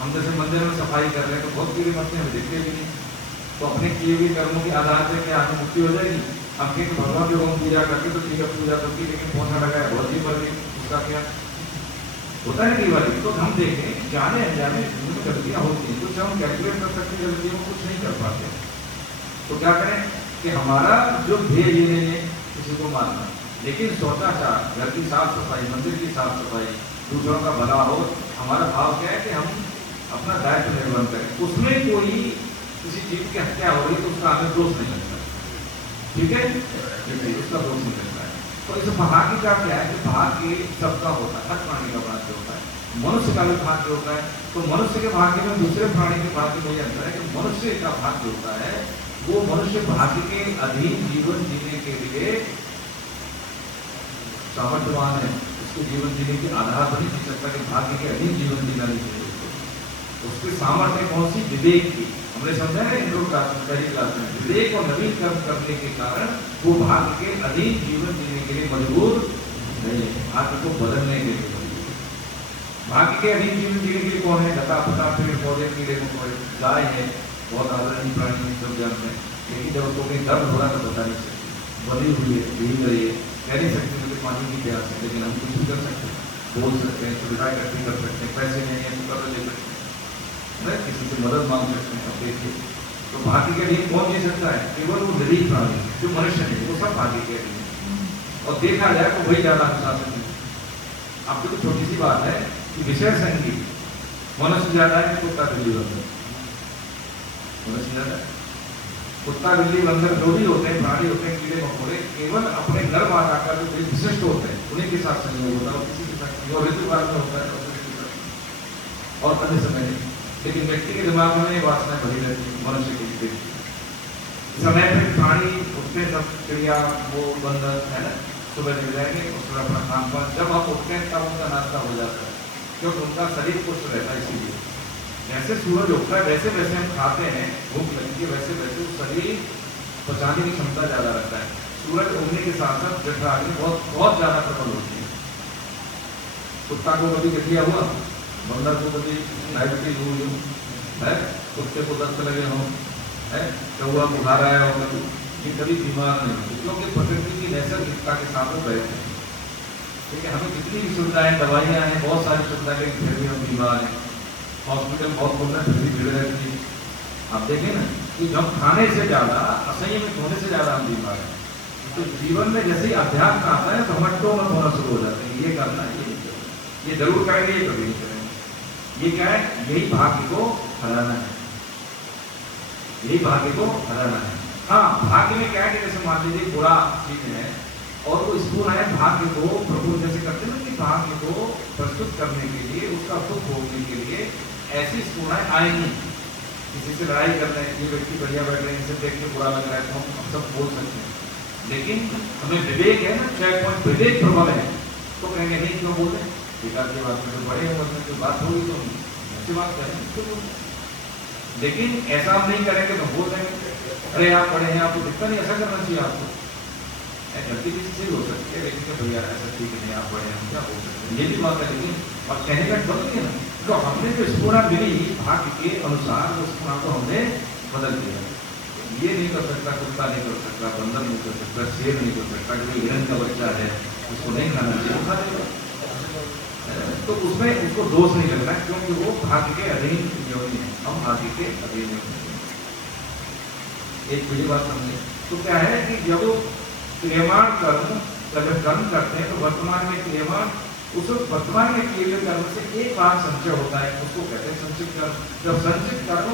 हम जैसे मंदिर में सफाई कर रहे हैं तो बहुत कीड़े मरते हैं, हम देखते भी नहीं, तो अपने किए हुए कर्मों के आधार पर क्या हमें मुक्ति हो जाएगी, हम कहें भगवान की ओम पूजा करके तो ठीक है पूजा करके, लेकिन पौधा लगाया बहुत ही मर गई, उसका क्या होता है? कई बार तो हम देखें जाने अनजाने गलतियां होती हैं, कुछ हम कैलकुलेट कर सकते हैं गलतियों को, कुछ नहीं कर पाते। तो क्या करें कि हमारा जो ध्येय ये नहीं है किसी को मारना, लेकिन सोचाचार, घर की साफ सफाई, मंदिर की साफ सफाई, दूसरों का भला हो, हमारा भाव क्या है कि हम अपना दायित्व निर्वहन करें। उसमें कोई किसी चीज की हत्या हो रही है तो उसका हमें दोष नहीं लगता, ठीक है, उसका दोष नहीं लगता है। तो इस भाग्य का क्या है कि भाग्य सबका होता है, हर प्राणी का भाग्य होता है, मनुष्य का भी भाग्य होता है। तो मनुष्य के भाग्य में दूसरे प्राणी के भाग्य में यह अंतर है कि मनुष्य का भाग्य होता है, वो मनुष्य भाग्य के अधीन जीवन जीने के लिए सामर्थ्यवान है। उसको जीवन जीने के आधार पर नहीं जी सकता कि भाग्य के अधीन जीवन जीना नहीं चाहिए। उसके सामर्थ्य कौन सी? विवेक की। हमने समझा है इंट्रो क्लास में, पहली क्लास में, विवेक और नवीन कर्म करने के कारण वो भाग्य के अधीन जीवन जीने के लिए मजबूर नहीं है, भाग्य को बदलने के लिए। भाग्य के अधीन जीवन जीने के लिए कौन है? लता पता, पेड़ पौधे, कीड़े मकोड़े, गाय है, बहुत आदरणीय प्राणी सब जानते हैं, लेकिन जब उसको कहीं दर्द हो रहा तो बता नहीं सकती, बनी हुई है, भीग रही है, कह नहीं सकते मुझे पानी की प्यास है, लेकिन हम कुछ भी कर सकते हैं, बोल सकते हैं, सुविधा इकट्ठी कर सकते हैं, पैसे नहीं है तो कर ले सकते हैं, किसी से मदद मांग सकते हैं। अब देखिए तो भाग्य के अधीन कौन जी सकता है? केवल वो निर्भीक प्राणी, जो मनुष्य नहीं, वो सब भाग्य के अधीन। और देखा जाए तो वही ज्यादा अनुशासन है। आपकी तो छोटी सी बात है कि विषय संगी मनुष्य ज्यादा है, कुत्ता बिल्ली बंदर, मनुष्य ज्यादा है। कुत्ता बिल्ली बंदर जो भी होते हैं, प्राणी होते हैं, कीड़े मकोड़े, केवल अपने घर बाहर आकर जो विशिष्ट होते हैं उन्हीं के साथ संयोग होता है, और किसी के साथ नहीं, और ऋतु काल में होता है और अन्य समय नहीं। लेकिन व्यक्ति के दिमाग में वासना भरी रहती है, मनुष्य के लिए समय पे प्राणी उठते, सब चिड़िया वो बंदर है ना, सुबह निकल जाएंगे, उसमें अपना खान पान, जब हम उठते हैं तब उनका नाश्ता हो जाता है, क्योंकि उनका शरीर पुष्ट रहता है। इसीलिए जैसे सूरज उगता है वैसे वैसे हम खाते हैं, भूख लगती है वैसे वैसे शरीर पचाने की क्षमता ज्यादा रखता है। सूरज उगने के साथ साथ जठराग्नि बहुत बहुत ज्यादा प्रबल होती है। कुत्ता को कभी गठिया हुआ, बंदर को कभी डायबिटीज हुई है, कुत्ते को दस्त लगे हों, है कौआ बुखार आया हो, ये कभी बीमार नहीं होते, क्योंकि प्रकृति की नैसर्गिकता के साथ वो रहते हैं। ठीक है, हमें जितनी भी सुविधाएं, दवाइयाँ हैं, बहुत सारी सुविधाएं, लेकिन फिर भी हम बीमार हैं। हॉस्पिटल बहुत खुल रहे हैं, फिर भी भीड़ रहती है। आप देखें ना कि जब खाने से ज्यादा, असंयमित होने से ज्यादा हम बीमार हैं। तो जीवन में जैसे ही अध्यात्म आता है तो हट्टों में होना शुरू हो जाते हैं, ये करना है, ये जरूर करेंगे, ये कभी नहीं करेंगे। ये क्या है? यही भाग्य को हराना है, यही भाग्य को हराना है। हाँ, भाग्य में क्या है कि जैसे मान लीजिए बुरा चीज है और वो स्पून है, भाग्य को प्रभु जैसे करते हैं कि भाग्य को प्रस्तुत करने के लिए, उसका सुख भोगने के लिए ऐसी स्पूर्णाएं आएंगी। किसी से लड़ाई कर रहे हैं, ये व्यक्ति बढ़िया बैठ रहे हैं, इसे देख के बुरा लग रहा है, तो हम सब बोल सकते हैं, लेकिन हमें विवेक है ना, चेक पॉइंट विवेक प्रबल है, तो कहेंगे नहीं क्यों बोल रहे हैं, बेकार की बात में, तो बड़े उम्र में जो बात होगी तो ऐसी बात करेंगे तो। लेकिन ऐसा हम नहीं करेंगे तो बोल देंगे अरे आप पढ़े हैं, आपको दिखता नहीं, ऐसा करना चाहिए आपको। गलती किसी से हो सकती है, लेकिन भैया ऐसा ठीक नहीं, आप पढ़े हैं, क्या बोल सकते हैं, ये भी बात है। लेकिन अब कहने का बदल गया ना, तो हमने जो स्पूर्णा मिली भाग्य के अनुसार उस स्पूर्णा को हमने बदल दिया। ये नहीं कर सकता, कुत्ता नहीं कर सकता, बंदर नहीं कर सकता, शेर नहीं कर सकता, कोई हिरण का बच्चा है उसको नहीं खाना चाहिए, खा देगा। तो उसमें उसको दोष नहीं लगना, क्योंकि वो भाग्य के अधीन योनि है, हम भाग्य के अधीन योनि। एक बड़ी बात समझे तो क्या है कि जब क्रियमाण कर्म जब कर्म करते हैं तो वर्तमान में क्रियमाण, उस वर्तमान में किए हुए कर्म से एक बार संचय होता है, उसको कहते हैं संचित कर्म। जब संचित कर्म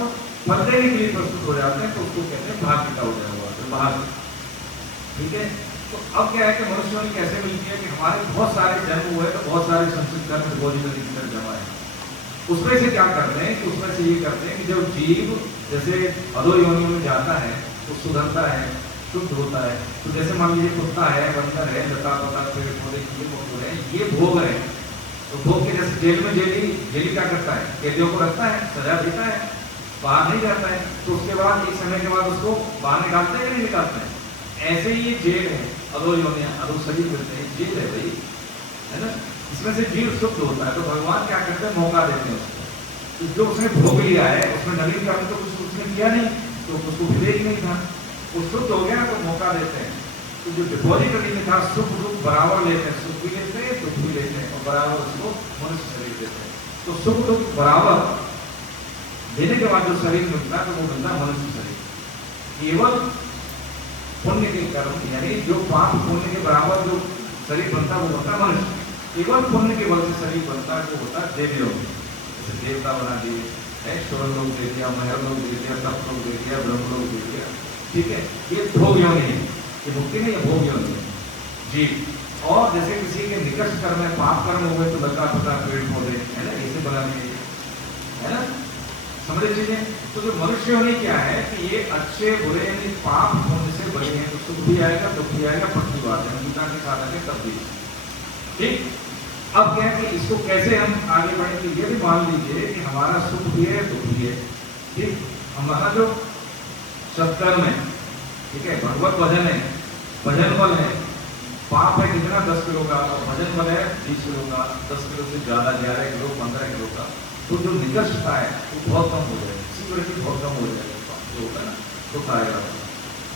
फल देने के लिए प्रस्तुत हो जाते हैं तो उसको कहते हैं भाग्य का उदय हुआ, तो भाग्य। ठीक है, तो अब क्या है कि मनुष्यों ने कैसे मिलती है कि हमारे बहुत सारे जन्म हुए, तो बहुत सारे संचित कर्म डिपॉजिट जमा है, उसमें से क्या करते हैं कि उसमें से ये करते हैं कि जब जीव जैसे अधो योनियों में जाता है तो सुधरता है, शुद्ध होता है। तो जैसे मान लीजिए कुत्ता है, बंदर है, लता पता, पेड़ पौधे, कीड़े मकोड़े हैं, ये भोग रहे हैं, तो भोग के जैसे जेल में जेली क्या करता है, कैदियों को रखता है, सजा देता है, बाहर नहीं जाता है, तो उसके बाद एक समय के बाद उसको बाहर निकालते हैं कि नहीं निकालते हैं। ऐसे ही ये जेल है, अधो योनियां, अधो शरीर मिलते हैं, जेल है भाई, है ना, इसमें से जीव शुद्ध होता है। तो भगवान क्या करते हैं, मौका देते हैं उसको, तो जो उसने भोग लिया है उसमें नवीन कर्म तो कुछ उसने किया नहीं, तो उसको विवेक नहीं था, वो शुद्ध हो गया तो मौका देते हैं तो जो डिपॉजिटरी में था सुख दुख बराबर लेते हैं, सुख भी लेते हैं दुख भी लेते हैं और बराबर उसको मनुष्य शरीर देते हैं। तो सुख दुख बराबर देने के बाद जो शरीर मिलता है तो वो मिलता है मनुष्य शरीर। केवल पुण्य के कर्म यानी जो पाप पुण्य के बराबर जो शरीर बनता है वो बनता है मनुष्य। केवल पुण्य के बल से शरीर बनता है वो होता है देवी लोग, जैसे देवता बना दिए, स्वर्ग लोग दे दिया, महर लोग दे दिया, तप लोग दे दिया, ब्रह्म लोग दे दिया। ठीक है, ये भोग योनि है, ये मुक्ति नहीं है, भोग योनि है जी। और जैसे किसी के निकट कर्म में पाप कर्म हो गए तो लता पता पेड़ पौधे है ना, ऐसे बनाने है ना, समझे चीजें। तो जो मनुष्य योनि क्या है कि ये अच्छे बुरे यानी पाप पुण्य से बने हैं, तो सुख भी आएगा दुख भी आएगा, पक्की बात है, गीता के साधन है तब भी। ठीक, अब क्या है कि इसको कैसे हम आगे बढ़ेंगे, ये भी मान लीजिए कि हमारा सुख भी है दुख भी है। ठीक, हमारा जो सत्कर्म है, ठीक है, भगवत भजन है, भजन बल है, पाप है कितना 10 किलो का और भजन बल है 20 किलो का, 10 किलो से ज्यादा 11 किलो 15 किलो का, तो जो निकष्टता है वो बहुत कम हो जाएगी, सिक्योरिटी बहुत कम हो जाएगा, जो होता है ना दुख आएगा,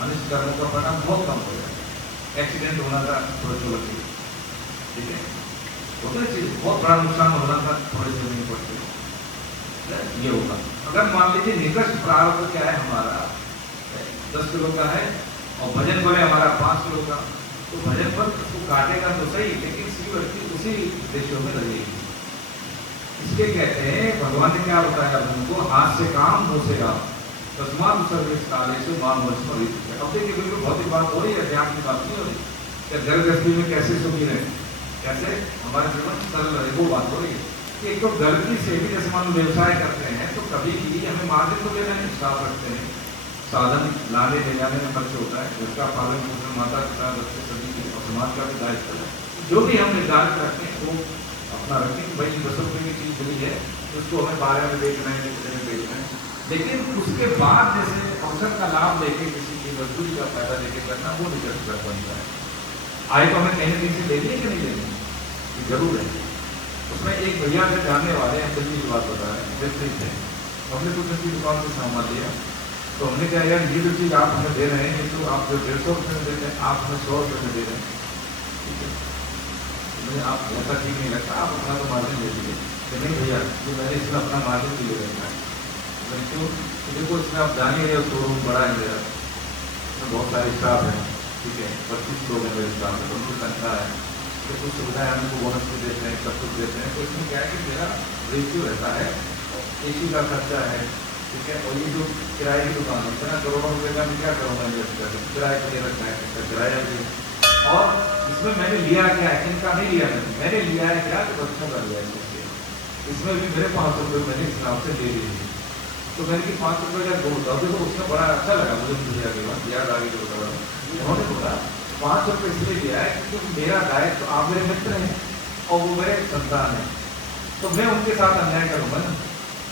अनिष्ट कर्मों का परिणाम बहुत कम हो जाएगा, एक्सीडेंट होना का थोड़ा सा, ठीक है, होता चीज बहुत बड़ा नुकसान होना था थोड़े से नहीं पड़ते, ये होगा। अगर मान लीजिए निकष्ट प्रारब्ध क्या है हमारा 10 किलो का है और भजन बल है हमारा 5 किलो का, तो भजन बल उसको काटेगा तो सही, लेकिन सिक्योरिटी उसी रेशियो में लगेगी। इसके कहते हैं भगवान ने क्या बताया उनको, हाथ से काम मुंह से काम, तस्मात सर्विस काले से मां वर्ष पर। अब देखिए बिल्कुल भौतिक बात हो रही है, ध्यान की बात नहीं हो रही, क्या घर गृहस्थी में कैसे सुखी रहे, कैसे हमारे जीवन सरल रहे, वो बात हो रही है। कि एक तो गलती से भी जैसे मान लो व्यवसाय करते हैं तो कभी भी हमें मार्जिन तो लेना नहीं, स्टाफ रखते हैं, साधन लाने ले जाने में खर्च होता है, घर का पालन पोषण माता पिता बच्चे सभी के और समाज का भी दायित्व है। जो भी हम निर्धारित रखते हैं वो अपना रखें कि भाई 10 रुपये की चीज मिली है उसको हमें 12 में बेचना है, बेचना है, लेकिन उसके बाद जैसे अवसर का लाभ लेके किसी की मजदूरी का फायदा लेके करना वो निकट कर बनता है। आय तो हमें कहीं ना कहीं से लेनी है कि नहीं लेनी, ये जरूर है। उसमें एक भैया से जानने वाले हैं, दिल्ली की बात बता रहे हैं, दिलप्रीत है, हमने कुछ उसकी दुकान से सामान लिया, तो हमने कहा यार ये जो चीज़ आप हमें दे रहे हैं, ये तो आप जो 150 रुपये में देते हैं आप हमें 100 रुपये में दे रहे हैं, ठीक है, मुझे आप ऐसा ठीक नहीं लगता, आप अपना तो मार्जिन दे दीजिए। कि नहीं भैया ये मैंने इसमें अपना मार्जिन भी ले रखा है, क्यों, देखो इसमें आप जानिए ये शोरूम बड़ा है मेरा, इसमें बहुत सारे स्टाफ हैं, ठीक है, 25 लोग हैं मेरे स्टाफ में, तो उनकी संख्या है, तो कुछ सुविधाएं हम उनको बोनस भी देते हैं, सब कुछ देते हैं, तो इसमें क्या है कि मेरा रेशियो रहता है, AC का खर्चा है, ठीक है, और ये जो किराए की दुकान है इतना करोड़ों रुपये का मैं क्या करूँगा इन्वेस्ट करके, किराए के लिए रखना है, इसका किराया भी, और इसमें मैंने लिया क्या है, इनका नहीं लिया, मैंने लिया है क्या तो बच्चों का लिया है, इसमें भी मेरे 500 रुपये मैंने इस हिसाब से ले लिए, तो मैंने कि 500 रुपये का गोल था, देखो उसमें बड़ा अच्छा लगा मुझे, मुझे आगे बात याद आगे जो बता रहा हूँ, उन्होंने बोला 500 रुपये इसलिए लिया है क्योंकि मेरा दायित्व तो आप मेरे मित्र हैं और वो मेरे संतान हैं, तो मैं उनके साथ अन्याय करूँगा ना,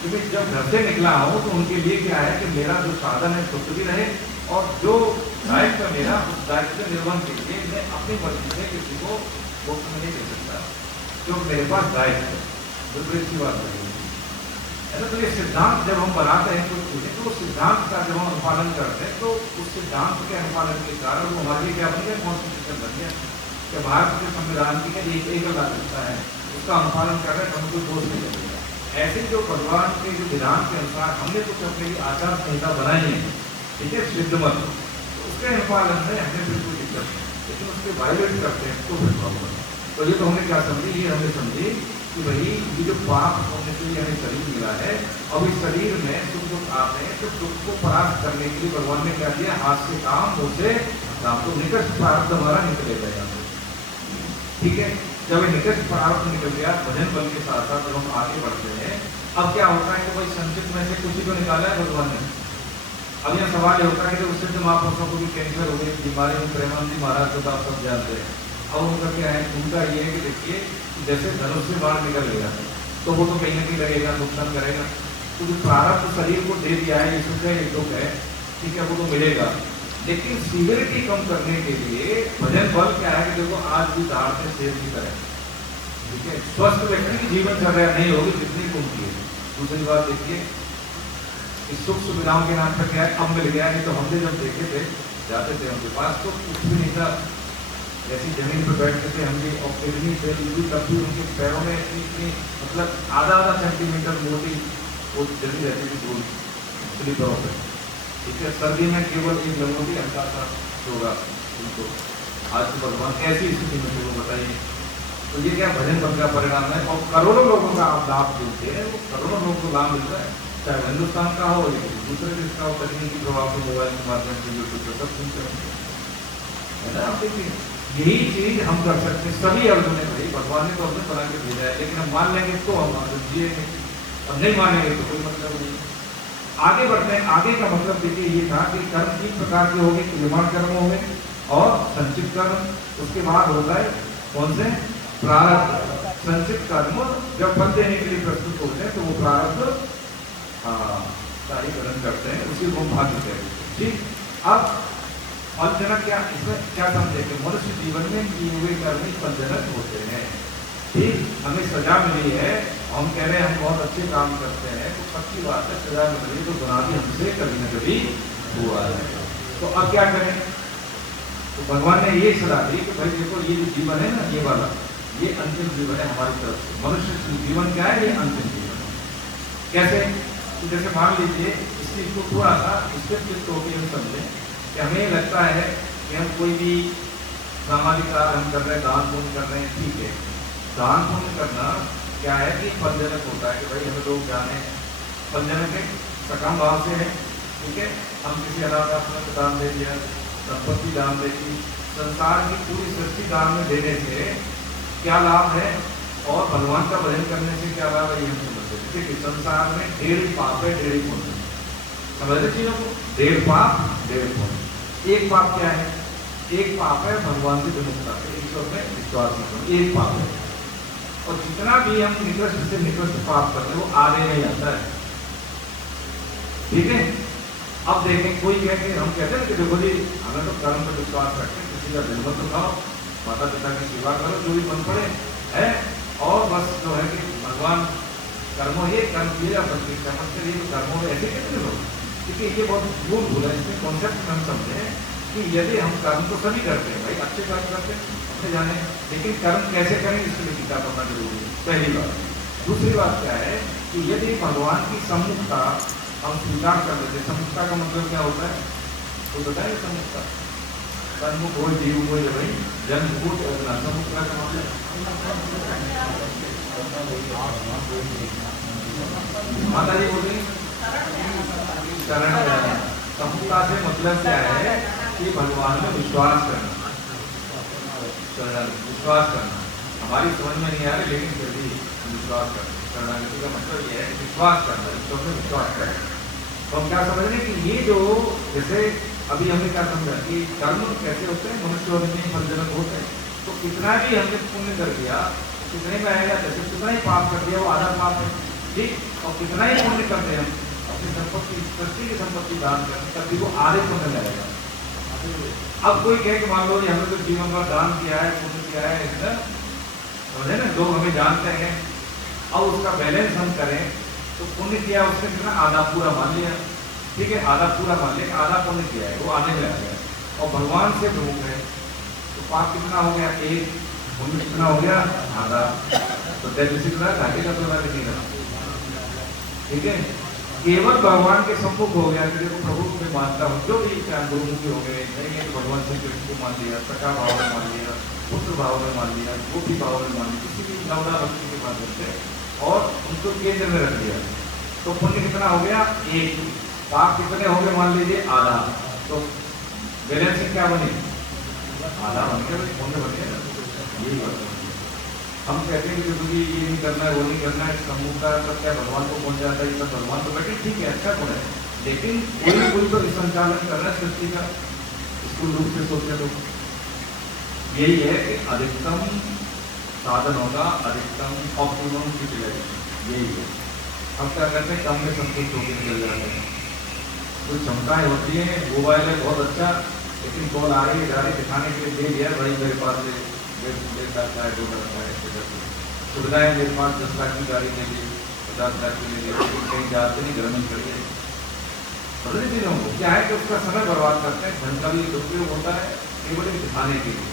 क्योंकि जब घर से निकला हूँ तो उनके लिए क्या है कि मेरा जो साधन है सुख भी रहे, और जो दायित्व है मेरा उस दायित्व निर्वहन के लिए मैं अपनी मर्जी से किसी को वोट में नहीं दे सकता, जो मेरे पास दायित्व है, बिल्कुल अच्छी बात है ना। तो ये सिद्धांत जब हम बनाते हैं तो उस सिद्धांत का जब हम अनुपालन करते हैं तो उस सिद्धांत के अनुपालन के कारण वो हमारी क्या बन गया, कॉन्स्टिट्यूशन बन गया, कि भारत के संविधान की एक नागरिकता है, उसका अनुपालन कर रहे हैं, हमको दोष नहीं लगेगा। ऐसे जो भगवान के जो विधान के अनुसार हमने कुछ अपने लिए आचार संहिता बनाई है, ठीक है, सिद्ध मत, तो उसके अनुपालन में हमें बिल्कुल दिक्कत है, लेकिन उसके वायलेट करते हैं तो फिर प्रॉब्लम है। तो ये तो हमने क्या समझी, ये हमने समझी कि भाई ये जो पाप होने से हमें शरीर मिला है, अब इस शरीर में सुख दुख आते हैं, तो दुख को परास्त करने के लिए भगवान ने क्या दिया, हाथ से काम मुंह से काम, तो निकट प्रारब्ध हमारा निकलेगा यहाँ पे, ठीक है। जब निकट प्रारब्ध निकल गया भजन बल के साथ साथ जब हम आगे बढ़ते हैं, अब क्या होता है कि भाई संचित में से कुछ ही तो निकाला है भगवान ने। अब यह सवाल होता है कि उससे जो महापुरुषों को भी कैंसर हो गई, बीमारी में प्रेमानंद जी महाराज को आप सब जानते हैं, अब उनका क्या है, उनका ये है कि देखिए जैसे धनुष से बाढ़ निकल गया तो वो तो कहीं ना कहीं लगेगा, नुकसान करेगा, तो जो प्रारब्ध शरीर को दे दिया है, ये सुख है ये दुख है, ठीक है, वो तो मिलेगा, लेकिन सीवियरिटी कम करने के लिए भजन बल क्या है कि देखो आज भी दाढ़ से सेव नहीं करें, ठीक है, स्वस्थ व्यक्ति की जीवन चर्या नहीं होगी जितनी कुंभ की है। दूसरी बात देखिए इस सुख सुविधाओं के नाम पर क्या है, अब मिल गया, नहीं तो हमने जब देखे थे जाते थे उनके पास तो कुछ भी नहीं था, ऐसी जमीन पर बैठते थे हम भी, और फिरनी थे भी, तब भी उनके पैरों में इतनी मतलब आधा सेंटीमीटर मोटी वो जमी रहती थी धूल स्लीपरों पर, ठीक है। सर्दी में केवल एक लंगोटी हल्का सा होगा उनको। आज तो भगवान ऐसी स्थिति में लोग बताइए, तो ये क्या भजन पद का परिणाम है। और करोड़ों लोगों का आप लाभ देते हैं, वो करोड़ों लोगों को लाभ मिलता है, चाहे हिंदुस्तान का हो या दूसरे देश का हो, तकनीकी प्रभाव से मोबाइल के माध्यम से यूट्यूब पर सब सुनते होंगे, है ना। आप देखिए यही चीज हम कर सकते हैं सभी अर्जुन ने, भाई भगवान ने तो अर्जुन बना के भेजा है, लेकिन हम मान लेंगे तो हम अर्जुन जिएंगे, और नहीं मानेंगे तो कोई मतलब नहीं। आगे बढ़ते हैं। आगे का मतलब देखिए ये था कि कर्म 3 प्रकार के हो गए, क्रियमाण कर्म हो गए और संचित कर्म, उसके बाद होता है कौन से प्रारब्ध। संचित कर्म जब फल देने के लिए प्रस्तुत होते हैं तो वो प्रारब्ध का ही ग्रहण करते हैं, उसी को भाग्य कहते हैं, ठीक। अब फलजनक क्या, इसमें क्या समझे कि मनुष्य जीवन में किए हुए कर्म ही फलजनक होते हैं, ठीक। हमें सजा मिली है, हम कह रहे हैं हम बहुत अच्छे काम करते हैं, तो पक्की बात है सजा मिल रही, तो गुनाह भी हमसे कभी न कभी हुआ है। तो अब क्या करें, तो भगवान ने ये सलाह दी कि भाई देखो ये जो जीवन है ना, ये वाला ये अंतिम जीवन है हमारी तरफ से। मनुष्य जीवन क्या है, ये अंतिम जीवन है। कैसे, तो जैसे मान लीजिए इस चीज को थोड़ा सा स्थित होकर हम समझें कि हमें लगता है कि हम कोई भी सामाजिक कार्य हम कर रहे हैं, दान पुण्य कर रहे हैं, ठीक है। दान पुण्य करना क्या है कि फलजनक होता है कि भाई हमें लोग जाने, फलजनक है, सकाम भाव से है, ठीक है। हम किसी अनाथ आश्रम को दान दे दिया, संपत्ति दान दे दी, संसार की पूरी सृष्टि दान में देने से क्या लाभ है और भगवान का भजन करने से क्या लाभ है, ये हम समझते हैं, ठीक है। संसार में 1.5 पाप है, 1.5 पुण्य, समझ रहे चीजों को, 1.5 पाप 1.5 पुण्य। एक पाप क्या है, एक पाप है भगवान से विमुखता, ईश्वर में विश्वास नहीं, एक पाप है। और जितना भी हम निकृष्ट से निकृष्ट पाप करते हैं वो आगे नहीं आता है, ठीक है। अब देखें कोई कह के हम कहते हैं कि देखो जी हमें तो कर्म पर विश्वास रखते हैं, किसी का दिल मत उठाओ, माता पिता की सेवा करो जो भी मन पड़े है, और बस जो है कि भगवान कर्मों ये कर्म किए जा सकते समझ के लिए कर्मों में ऐसे कैसे लोग, क्योंकि ये बहुत भूल है। इसमें कॉन्सेप्ट में हम समझे कि यदि हम कर्म तो सभी करते हैं, भाई अच्छे कर्म करते हैं अपने जाने, लेकिन कर्म कैसे करें इसके लिए गीता पढ़ना जरूरी है, पहली बात। दूसरी बात क्या है कि यदि भगवान की सम्मुखता हम स्वीकार कर लेते, सम्मुखता का मतलब क्या होता है तो बताइए, सम्मुखता सन्मुख हो जीव हो या भाई जन्मभूत योजना, सम्मुखता का मतलब माता जी बोल रही शरण। सम्मुखता से मतलब क्या है कि भगवान में विश्वास करना, विश्वास करना। हमारी समझ में नहीं आ रही लेकिन फिर भी विश्वास करना, शरणागति का मतलब ये है विश्वास करना, ईश्वर में विश्वास करना। तो हम क्या समझ रहे हैं कि ये जो जैसे अभी हमने क्या समझा कि कर्म कैसे होते हैं, मनुष्य और में फलजनक होते हैं, तो कितना भी हमने पुण्य कर दिया कितने में आएगा, जैसे कितना ही पाप कर दिया वो आधा पाप है, ठीक। और कितना ही पुण्य करते हैं हम अपनी संपत्ति, सृष्टि की संपत्ति दान करते तभी वो आधे पुण्य लगेगा। अब कोई कहे कि मान लो हमने तो जीवन भर दान किया है, पुण्य किया है, समझे ना, लोग हमें जानते हैं, अब उसका बैलेंस हम करें तो पुण्य किया उसने कितना, आधा पूरा मान लिया, ठीक है, आधा पूरा मान लिया, आधा पुण्य किया है वो आने में आ गया, और भगवान से विमुख है तो पाप कितना हो गया, 1, पुण्य कितना हो गया, आधा। तो कितना घाटे का तो नहीं करना, ठीक है। केवल भगवान के सम्मुख हो गया कि देखो प्रभु में मानता हूँ, जो भी गुरुमुखी हो गए नहीं है तो भगवान से कृष्ण को मान लिया, सखा भाव में मान लिया, पुत्र भाव में मान लिया, गोपी भाव में मान लिया, किसी भी नवदा भक्ति के माध्यम से, और उनको केंद्र में रख दिया तो पुण्य कितना हो गया, 1। पाप कितने हो गए मान लीजिए, आधा। तो बैलेंसिंग क्या बनी, आधा बन गया, पुण्य बन गया, यही बात है। हम कहते हैं कि देखो जी ये नहीं करना है, वो नहीं करना है, सम्मुखता सब क्या भगवान को पहुंच जाता है, ये सब भगवान को बैठे, ठीक है, अच्छा गुण है, लेकिन कोई तो संचालन करना सृष्टि का स्थूल रूप से सोचे लोग। यही है कि अधिकतम साधन होगा, अधिकतम ऑप्टिमम यूटिलाइजेशन, यही है। हम क्या करते हैं, कम में संतुष्ट होकर निकल जाते हैं। कुछ क्षमताएं होती हैं, मोबाइल है बहुत अच्छा, लेकिन कॉल आ रही है जा रही दिखाने के लिए दे दिया, भाई मेरे पास है 1.5 लाख का है, 2 लाख का है, सुविधाएं मेरे पास 10 लाख की गाड़ी ले ली, 50 लाख की ले ली, कहीं जाते नहीं, घर में खड़ी है, बदले चीजों को क्या है कि उसका समय बर्बाद करते हैं, धन का भी दुरुपयोग होता है केवल दिखाने के लिए।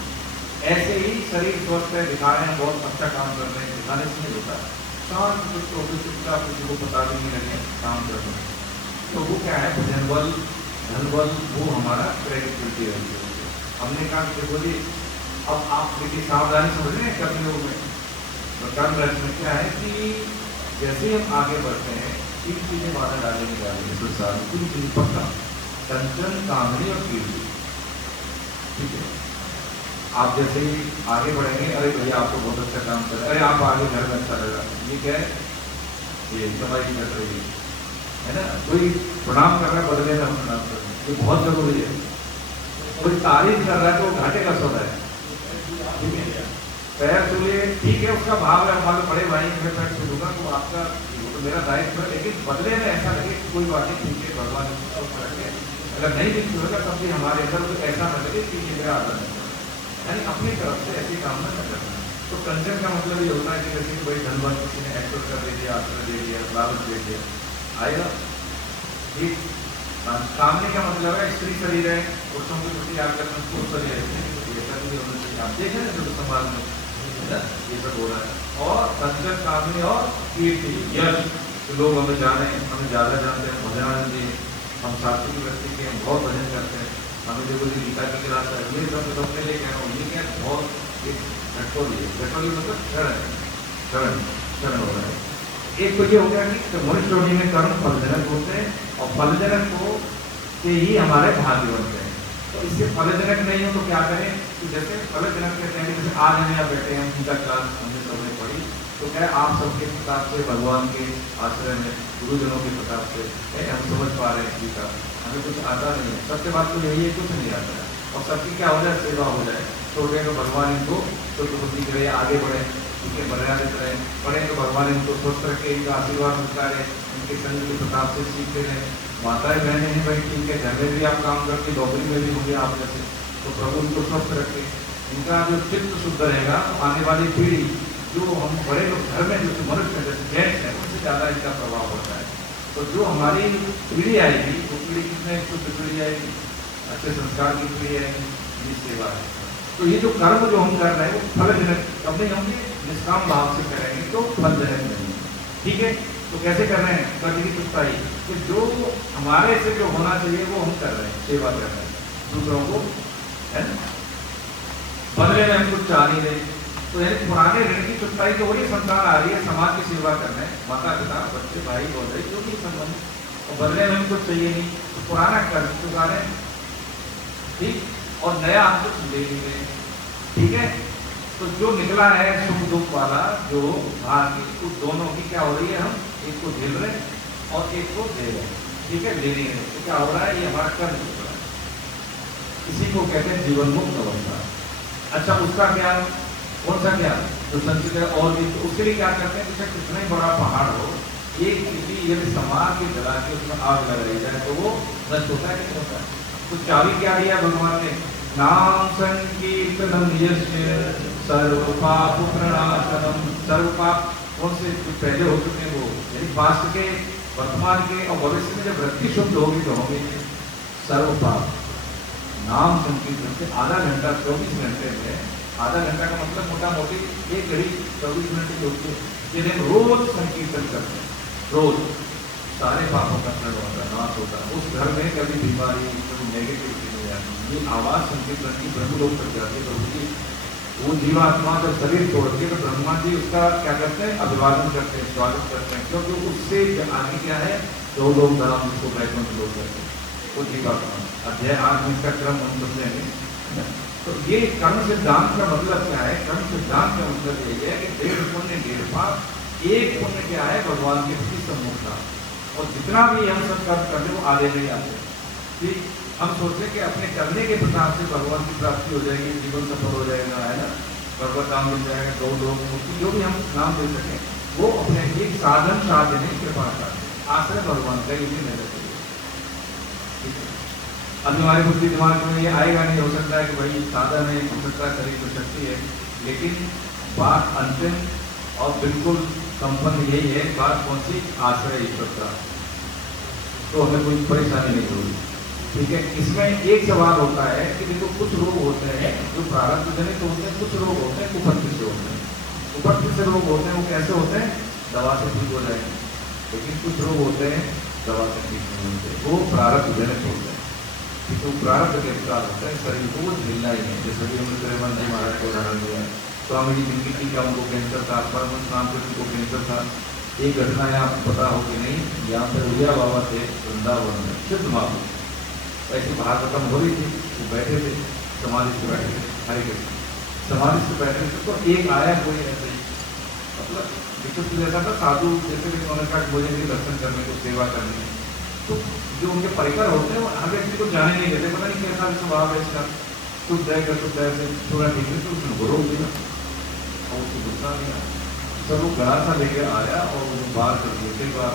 ऐसे ही शरीर स्वस्थ है, दिखा रहे हैं बहुत अच्छा काम कर रहे हैं, दिखाने से नहीं होता है। शांत चित्त होकर चुपचाप किसी को पता भी नहीं लगे काम कर रहे हैं, तो वो क्या है भजन बल धन बल वो हमारा क्रेडिट मिलती रहती है। हमने कहा कि बोली अब आप देखिए सावधानी समझ रहे हैं कर्मयोग में, कर्म रस में क्या है कि जैसे हम आगे बढ़ते हैं 3 चीजें बाधा डालेंगे डालेंगे संसार में, 3 चीज पक्का, कंचन कामनी और कीर्ति। ठीक है, आप जैसे ही आगे बढ़ेंगे, अरे भैया आपको बहुत अच्छा काम कर, अरे आप आगे घर में अच्छा लगा, ये क्या है, ये कमाई कर रही है ना। कोई प्रणाम कर रहा है, बदले में हम प्रणाम कर रहे हैं, ये बहुत जरूरी है। कोई तारीफ कर रहा है तो घाटे का सौदा है, ठीक है। पैर छूलिए, ठीक है, उसका भाव है, हमारे बड़े भाई मैं पैर छूलूंगा तो आपका तो मेरा दायित्व है, लेकिन बदले में ऐसा लगे कि कोई बात नहीं, ठीक है, भगवान अगर नहीं भी छूएगा तब भी हमारे अंदर तो ऐसा न लगे कि ये मेरा आदर है, यानी अपनी तरफ से ऐसी काम न करना। तो कंचन का मतलब ये होता है कि जैसे कोई धनवान किसी ने एक्टर कर दे दिया, आश्रय दे दिया, लालच दे दिया, आएगा ठीक। सामने का मतलब है स्त्री शरीर है, पुरुषों के प्रति आकर पुरुष शरीर है, आप देख रहे हैं जो समाज में ये सब हो रहा है। और कंचन कामनी और कीर्ति यश, तो लोग हमें जाने, हमें ज़्यादा जानते हैं, भजन दिए, हम सात्विक व्यक्ति के हम बहुत भजन करते हैं, हमें जो कोई गीता की क्लास है ये सब अपने लिए कह रहा हूँ, ये क्या बहुत एक घटोली मतलब शरण हो रहा है। एक तो ये हो गया कि मनुष्य में कर्म फलजनक होते हैं और फलजनक को से ही हमारे भाग्य बनते हैं। तो इससे फलजनक नहीं हो तो क्या करें, तो जैसे फलजनक कहते हैं, जैसे आज हम यहाँ बैठे हैं, गीता क्लास हमने सबने पढ़ी, तो क्या आप सबके प्रताप से, भगवान के आश्रय में, गुरुजनों के प्रताप से हम समझ पा रहे हैं गीता, हमें कुछ आता नहीं है। सबसे बात तो यही है, कुछ नहीं आता है, और सबकी क्या हो जाए, सेवा हो जाए। छोटे तो भगवान इनको तो बुद्धि करे, आगे बढ़े, उनके मर्यादित रहे, पढ़े तो भगवान इनको स्वस्थ रखे, इनका आशीर्वाद मिलता रहे, इनके संग के प्रताप से सीखते रहे। माताएं बहनें हैं भाई, ठीक है, घर में भी आप काम करके, नौकरी में भी होंगे आप जैसे, तो प्रभु उनको स्वस्थ रखे, इनका जो चित्त शुद्ध रहेगा, तो आने वाली पीढ़ी जो हम बड़े लोग घर में जो मनुष्य जैसे जेंट्स हैं, उनसे ज़्यादा इनका प्रभाव पड़ता है। तो जो हमारी पीढ़ी आएगी वो पीढ़ी कितने शुद्ध पीढ़ी आएगी, अच्छे संस्कार की पीढ़ी आएगी, ये सेवा है। तो ये जो कर्म जो हम कर रहे हैं वो फलजनक कब नहीं होंगे, निष्काम भाव से करेंगे तो फलजनक नहीं, ठीक है। तो कैसे कर रहे हैं, कर्म की चुकता ही कि जो हमारे से जो होना चाहिए वो हम कर रहे हैं, सेवा कर रहे हैं दूसरों को, है ना, बदले में हम कुछ चाह नहीं रहे। तो यानी पुराने ऋण की चुकताई तो वही संतान आ रही है, समाज की सेवा करना है, माता पिता बच्चे भाई बहन जो भी संबंध, और बदले में हम कुछ चाहिए नहीं, तो पुराना कर्ज चुका रहे हैं, ठीक, और नया हम कुछ ले नहीं रहे, ठीक है। तो जो निकला है सुख दुख वाला जो भाग उस दोनों की क्या हो रही है, हम एक को झेल रहे हैं और एक को दे रहे हैं, ठीक है, ले नहीं रहे। तो क्या हो रहा है, ये हमारा कर्म हो रहा है, इसी को कहते हैं जीवन मुक्त अवस्था। अच्छा, उसका क्या, कौन सा क्या जो संचित है, और भी तो उसके लिए क्या करते हैं, जैसे कितना ही बड़ा पहाड़ हो, एक चीज़ यदि समाज के जला के उसमें आग लगाई जाए तो वो नष्ट होता है, नहीं होता है। तो चाबी क्या दिया भगवान ने, नाम संकीर्तनम यस्य सर्व पाप प्रणाशनम। सर्व पाप कौन से जो पहले हो चुके हैं वो, यानी पास्ट के, वर्तमान के और भविष्य में जब वृत्ति शुद्ध होगी तो होंगे सर्व पाप। नाम संकीर्तन से आधा घंटा 24 घंटे में, आधा घंटा का मतलब मोटा मोटी 1 घड़ी 24 मिनट की होती है, जिन्हें रोज संकीर्तन करते हैं, रोज सारे पापों का नाश होता है। उस घर में कभी बीमारी, कभी नेगेटिविटी नहीं आती। ये आवाज संकीर्तन की ब्रह्म लोग तक जाती है, प्रभु जी वो जीवात्मा जब शरीर छोड़ती है तो ब्रह्मा जी उसका क्या करते हैं, अभिवादन करते हैं, स्वागत करते हैं, क्योंकि उससे आगे क्या है, 2 लोग नाम जिसको वैकुंठ लोग कहते हैं, वो जीवात्मा। अध्याय 8 में इसका क्रम हम समझेंगे। तो ये कर्म सिद्धांत का मतलब क्या है, कर्म सिद्धांत का मतलब यही है कि 1.5 पुण्य 1.5 पाप, 1 पुण्य क्या है, भगवान के प्रति सम्मुखता। और जितना भी हम सब कर्म करते वो आगे नहीं आते, ठीक। हम सोचते कि अपने करने के प्रकार से भगवान की प्राप्ति हो जाएगी, जीवन सफल हो जाएगा, है ना, भगवत नाम मिल जाएगा, 2 लोग जो भी हम नाम दे सकें, वो अपने एक साधन साध्य नहीं, कृपा का आश्रय भगवान का ये मेरे चाहिए, ठीक है। अभी हमारे बुद्धि दिमाग में ये आएगा नहीं, हो सकता है कि भाई साधन है, हो सकता है शरीर में शक्ति है, लेकिन बात अंतिम और बिल्कुल संपन्न यही है, बात कौन सी, आश्रय ईश्वर का। तो हमें कोई परेशानी नहीं होगी। ठीक है, इसमें एक सवाल होता है कि देखो कुछ रोग होते हैं जो प्रारब्ध जनित होते हैं, कुछ रोग होते हैं कुपथ्य से होते हैं। कुपथ्य से रोग होते हैं वो कैसे होते हैं, दवा से ठीक हो जाएंगे, लेकिन कुछ रोग होते हैं दवा से ठीक नहीं होते, वो प्रारब्ध जनित होते हैं। तो प्रारब्ध के अनुसार होता है, शरीर को वो झेलना ही है। जैसे भी हमने त्रिवेंद्र जी महाराज को उदाहरण दिया, स्वामी जी जिनकी टीका उनको कैंसर था, परमहंस रामकृष्ण को कैंसर था। एक घटना है आपको पता हो कि नहीं, यहाँ पे उड़िया बाबा थे वृंदावन में, सिद्ध महापुरुष, ऐसी बाहर खत्म हो रही थी, वो बैठे थे समाधि से बैठे थे, हरे कृष्ण समाधि से बैठे थे। तो एक आया कोई ऐसे ही, मतलब विशुद्ध जैसा था, साधु जैसे भी उन्होंने कहा मुझे भी दर्शन करने को, सेवा करनी है। तो जो उनके परिकर होते हैं वो हर व्यक्ति को जाने नहीं देते, पता नहीं कैसा स्वभाव है इसका, शुद्ध है कर शुद्ध है से थोड़ा ठीक है, तो उसने गुरु दिया और उसको गुस्सा दिया, सब वो गला सा लेके आया और वो बाहर कर दिए, कई बार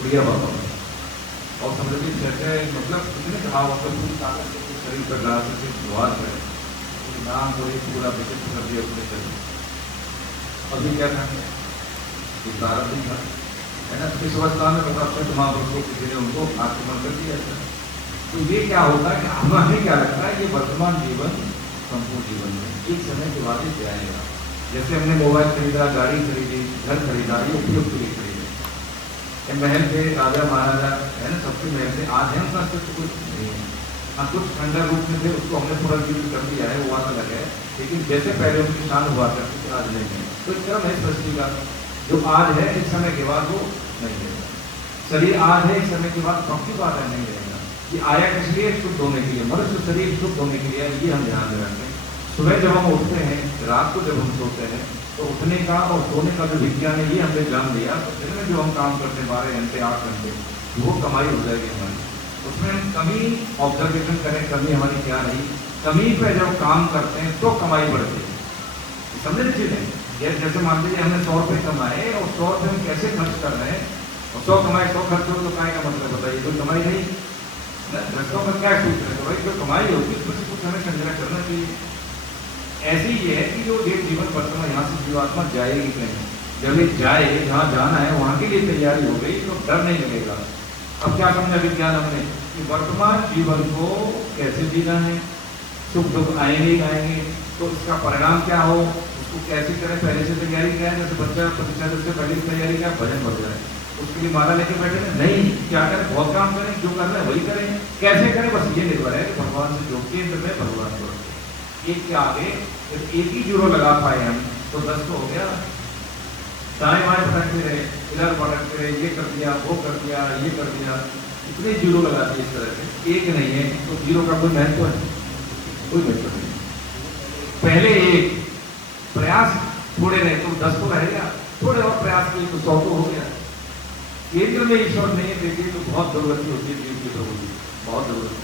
उड़िया बाबा में। और समझिए जैसे मतलब उसने कहा मतलब पूरी ताकत से शरीर पर ग्लास से शुरुआत है, नाम को एक पूरा विशिष्ट कर दिया अपने शरीर। अभी क्या था, प्रारंभ नहीं था, है ना। इस अवस्था में सिद्ध महापुरुष को किसी ने उनको आक्रमण कर दिया था। तो ये क्या होता है कि हमें क्या लगता है, ये वर्तमान जीवन संपूर्ण जीवन में एक समय के बाद ही आएगा। जैसे हमने मोबाइल खरीदा, गाड़ी खरीदी, घर खरीदा, ये उपयोग के लिए खरीदे, महल थे राजा महाराजा, है ना, सबके महल से आज है उनका अस्तित्व कुछ नहीं है। हाँ, कुछ खंडर रूप में थे, उसको हमने पुनर्जीवित कर दिया है, वो बात अलग है, लेकिन जैसे पहले उनकी शान हुआ करती थी आज नहीं है। तो इस क्रम है सृष्टि का, जो आज है इस समय के बाद वो नहीं रहेगा। शरीर आज है, इस समय के बाद पक्की बात है नहीं रहेगा। कि आया किस लिए, शुद्ध होने के लिए, मनुष्य शरीर शुद्ध होने के लिए, ये हम ध्यान में रखें। सुबह जब हम उठते हैं, रात को जब हम सोते हैं, तो उठने का और सोने का जो विज्ञान है ये हमने जान लिया, तो दिन में जो हम काम करते हैं 12 घंटे 8 घंटे, वो कमाई हो जाएगी हमारी। उसमें हम कमी ऑब्जर्वेशन करें, कमी हमारी क्या रही, कमी पे जब काम करते हैं तो कमाई बढ़ती है। समझे चीजें, जैसे मान लीजिए हमने 100 रुपये कमाए और 100 रुपये हम कैसे खर्च कर रहे हैं, और 100 कमाए 100 खर्च हो, तो काय का मतलब बताइए, कोई कमाई नहीं। दर्शकों का क्या सूत्र है, तो भाई जो कमाई होगी उसमें से कुछ हमें संग्रह करना चाहिए। ऐसे ही ये है कि जो एक जीवन वर्तमान यहाँ से जीवात्मा जाएगी कहीं, जब ये जाए जहाँ जाना है वहाँ के लिए तैयारी हो गई तो डर नहीं लगेगा। अब क्या समझा विज्ञान हमने कि वर्तमान जीवन को कैसे जीना है, सुख दुख आएंगे ही आएंगे, तो इसका परिणाम क्या हो, उसको कैसे करें, पहले से तैयारी क्या है। जैसे बच्चा परीक्षा से पहले से तैयारी क्या, भजन बढ़ जाए, उसके लिए माला लेके बैठे नहीं, क्या करें, बहुत काम करें, जो कर रहे हैं वही करें, कैसे करें, बस ये निर्भर है कि भगवान से जो केंद्र में भगवान को एक के आगे जब एक ही जीरो लगा पाए हम तो 10 तो हो गया। दाएं बाएं भटकते रहे, इधर भटकते रहे, ये कर दिया, वो कर दिया, ये कर दिया, इतने जीरो लगा दिए इस तरह से, एक नहीं है तो जीरो का कोई महत्व है, कोई महत्व नहीं। पहले एक प्रयास थोड़े रहे तो 10 तो रहेगा, थोड़े और प्रयास किए तो 100 तो हो गया। केंद्र में ईश्वर नहीं है देखिए तो बहुत जरूरत होती है जीव की प्रभु की, बहुत जरूरत,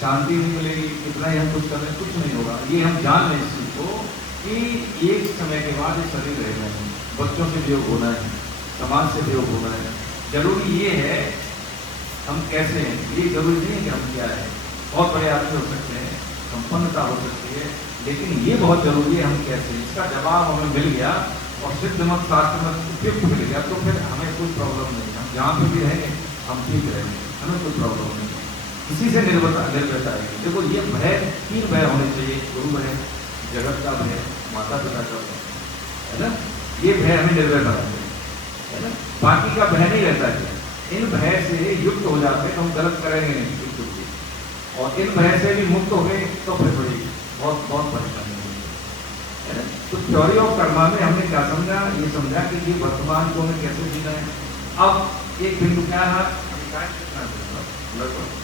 शांति नहीं मिलेगी, कितना ही हम कुछ करें कुछ नहीं होगा। ये हम जान लें इस चीज को कि एक समय के बाद ये शरीर रहना है, बच्चों से वियोग होना है, समाज से वियोग होना है। जरूरी ये है हम कैसे हैं, ये जरूरी नहीं है कि हम क्या है, बहुत बड़े आदमी हो सकते हैं, संपन्नता हो सकती है, लेकिन ये बहुत जरूरी है हम कैसे, इसका जवाब हमें मिल गया और सिद्ध मत शास्त्र में उपयुक्त मिल गया तो फिर हमें कोई प्रॉब्लम नहीं। हम जहाँ पे भी रहेंगे हम ठीक रहेंगे, हमें कोई प्रॉब्लम नहीं। इसी से निर्भरता आएगी। देखो ये भय, 3 भय होने चाहिए, गुरु भय, जगत का भय, माता पिता का भय, है ना, ये भय हमें निर्भर बनाते हैं, है ना, बाकी का भय नहीं रहता है। इन भय से युक्त हो जाते तो हम गलत करेंगे नहीं बिल्कुल, और इन भय से भी मुक्त हो गए तो फिर बड़ी बहुत बहुत परेशानी होगी, है ना। तो थ्योरी ऑफ कर्मा में हमने क्या समझा, ये समझा कि ये वर्तमान को हमें कैसे जीना है। अब एक बिंदु क्या है, लगभग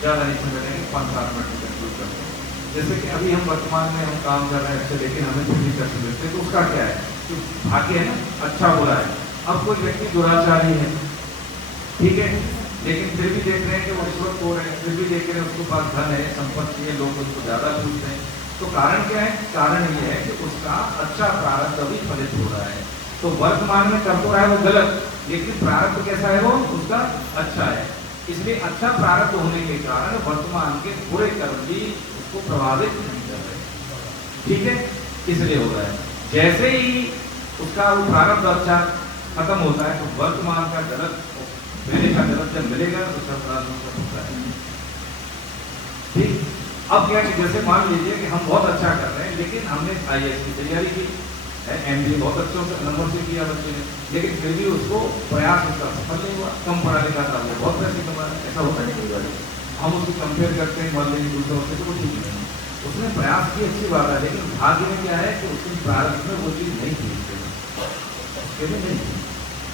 ज़्यादा नहीं समझेंगे, 5-7 मिनट में कंक्लूड करते हैं। जैसे कि अभी हम वर्तमान में हम काम कर रहे हैं अच्छे, लेकिन हमें फिर भी कष्ट मिलते हैं, तो उसका क्या है, तो भाग्य है ना, अच्छा बुरा है। अब कोई व्यक्ति दुराचारी है, ठीक है, लेकिन फिर भी देख रहे हैं कि वो ईश्वर को रहे हैं, फिर भी देख रहे हैं उसके पास धन है, संपत्ति है, लोग उसको ज़्यादा पूछते हैं, तो कारण क्या है, कारण ये है कि उसका अच्छा प्रारब्ध अभी फलित हो रहा है। तो वर्तमान में कर तो रहा है वो गलत, लेकिन प्रारब्ध कैसा है, वो उसका अच्छा है। इसलिए अच्छा प्रारब्ध होने के कारण वर्तमान के बुरे कर्म भी उसको प्रभावित नहीं कर रहे, ठीक है, इसलिए हो रहा है। जैसे ही उसका वो प्रारब्ध अच्छा खत्म होता है तो वर्तमान का गलत पहले का गलत जब मिलेगा तो सब अपराध होता है। ठीक, अब क्या कि जैसे मान लीजिए कि हम बहुत अच्छा कर रहे हैं, लेकिन हमने IAS की तैयारी की, MBA बहुत अच्छे नंबर से किया बच्चे ने, लेकिन फिर भी उसको प्रयास उसका सफल नहीं हुआ, कम पढ़ा लिखा था, वो बहुत पैसे कमा रहा है, ऐसा होता है कई बार। हम उसको कंपेयर करते हैं मान लीजिए दूसरों से, तो वो ठीक नहीं, उसने प्रयास की, अच्छी बात है, लेकिन भाग्य में क्या है कि उसकी प्रारंभ में वो चीज़ नहीं थी, उसके में नहीं थी,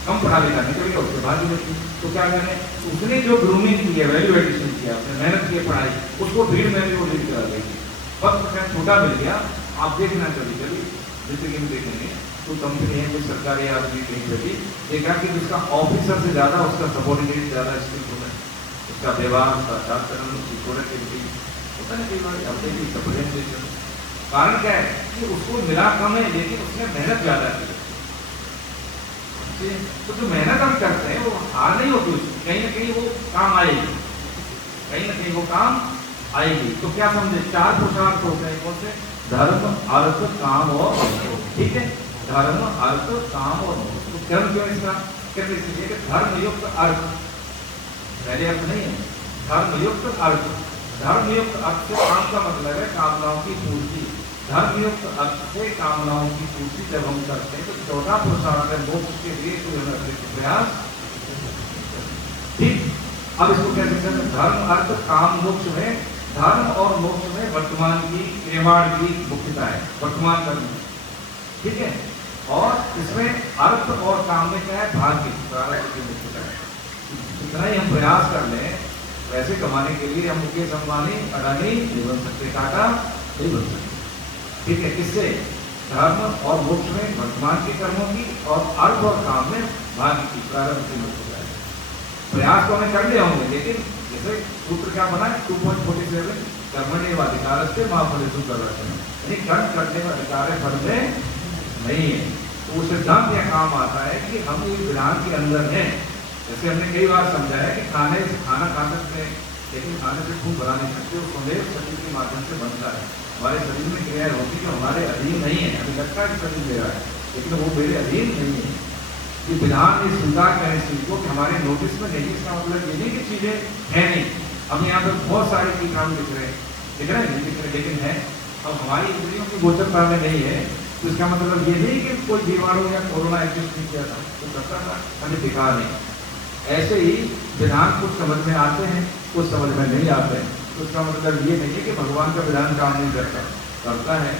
कम पढ़ा लिखा निकल गया, उसके भाग्य में थी। तो क्या करें, उसने जो ग्रूमिंग की है, वैल्यू एडिशन किया, उसने मेहनत की पढ़ाई, उसको भीड़ में भी वो लीड करा देगी। वक्त क्या छोटा मिल गया, आप देखना कभी कभी जिंदगी में देखेंगे तो कंपनी है, कोई सरकारी आदमी कहीं पर भी देखा कि उसका ऑफिसर से ज़्यादा उसका सबॉर्डिनेट ज़्यादा स्किल है, उसका व्यवहार, उसका आचरण, उसकी प्रोडक्टिविटी होता है कई बार आप देखिए सप्रेजेंटेशन। कारण क्या है कि उसको मिला कम है, लेकिन उसने मेहनत ज़्यादा की। तो जो मेहनत हम करते हैं वो हार नहीं होती, कहीं ना कहीं वो काम आएगी, कहीं ना कहीं वो काम आएगी। तो क्या समझे, 4 पुरुषार्थ होते हैं, कौन से? धर्म, अर्थ, काम और मोक्ष। ठीक है, धर्म, अर्थ, काम और मोक्ष। तो कर्म क्यों इसका कहते इसलिए कि धर्मयुक्त अर्थ, पहले अर्थ नहीं है, धर्मयुक्त अर्थ। धर्मयुक्त अर्थ से काम का मतलब है कामनाओं की पूर्ति। धर्मयुक्त अर्थ से कामनाओं की पूर्ति जब हम करते हैं तो 14 पुरुषार्थ है मोक्ष के लिए प्रयास। ठीक, अब इसको कैसे करें? धर्म, अर्थ, काम, मोक्ष में, धर्म और मोक्ष में वर्तमान की क्रियावाण की मुख्यता है, वर्तमान कर्म। ठीक है, और इसमें अर्थ और काम में क्या है? भाग्य, प्रारब्ध की मुख्यता है। इतना ही हम प्रयास कर लें, पैसे कमाने के लिए हम मुकेश अंबानी, अडानी नहीं बन सकते, टाटा नहीं बन सकते। ठीक है, किससे? धर्म और मोक्ष में वर्तमान के कर्मों की, और अर्थ और काम में भाग्य की, प्रारब्ध की मुख्यता है। प्रयास तो हमें कर लिए होंगे, लेकिन जैसे सूत्र क्या बना है 2.47, कर्मण्येवाधिकार से मां फलेषु कर्मण्येन, यानी कर्म करने का अधिकार है, फल में नहीं है। तो उस सिद्धांत यह काम आता है कि हम इस विधान के अंदर हैं। जैसे हमने कई बार समझाया कि खाना खा सकते हैं, लेकिन खाने से खून बना नहीं सकते, वो स्वदेव शरीर के माध्यम से बनता है। हमारे शरीर में क्रिया होती है जो हमारे अधीन नहीं है, हमें लगता है कि शरीर मेरा है, लेकिन वो मेरे अधीन नहीं है। ये विधान ने स्वीकार करें इस चीज को कि हमारे नोटिस में नहीं, इसका मतलब ये नहीं कि चीजें हैं नहीं। अब यहाँ पर बहुत सारे कीटाणु दिख रहे हैं नहीं दिख रहे, लेकिन है। अब हमारी इंद्रियों की गोचरता में नहीं है, तो इसका मतलब ये नहीं कि कोई बीमार हो या कोरोना एग्जिस्ट नहीं किया था, तो करता था, हमें दिखा नहीं। ऐसे ही विधान कुछ समझ में आते हैं, कुछ समझ में नहीं आते हैं। तो उसका मतलब ये नहीं है कि भगवान का विधान काम नहीं करता, करता है।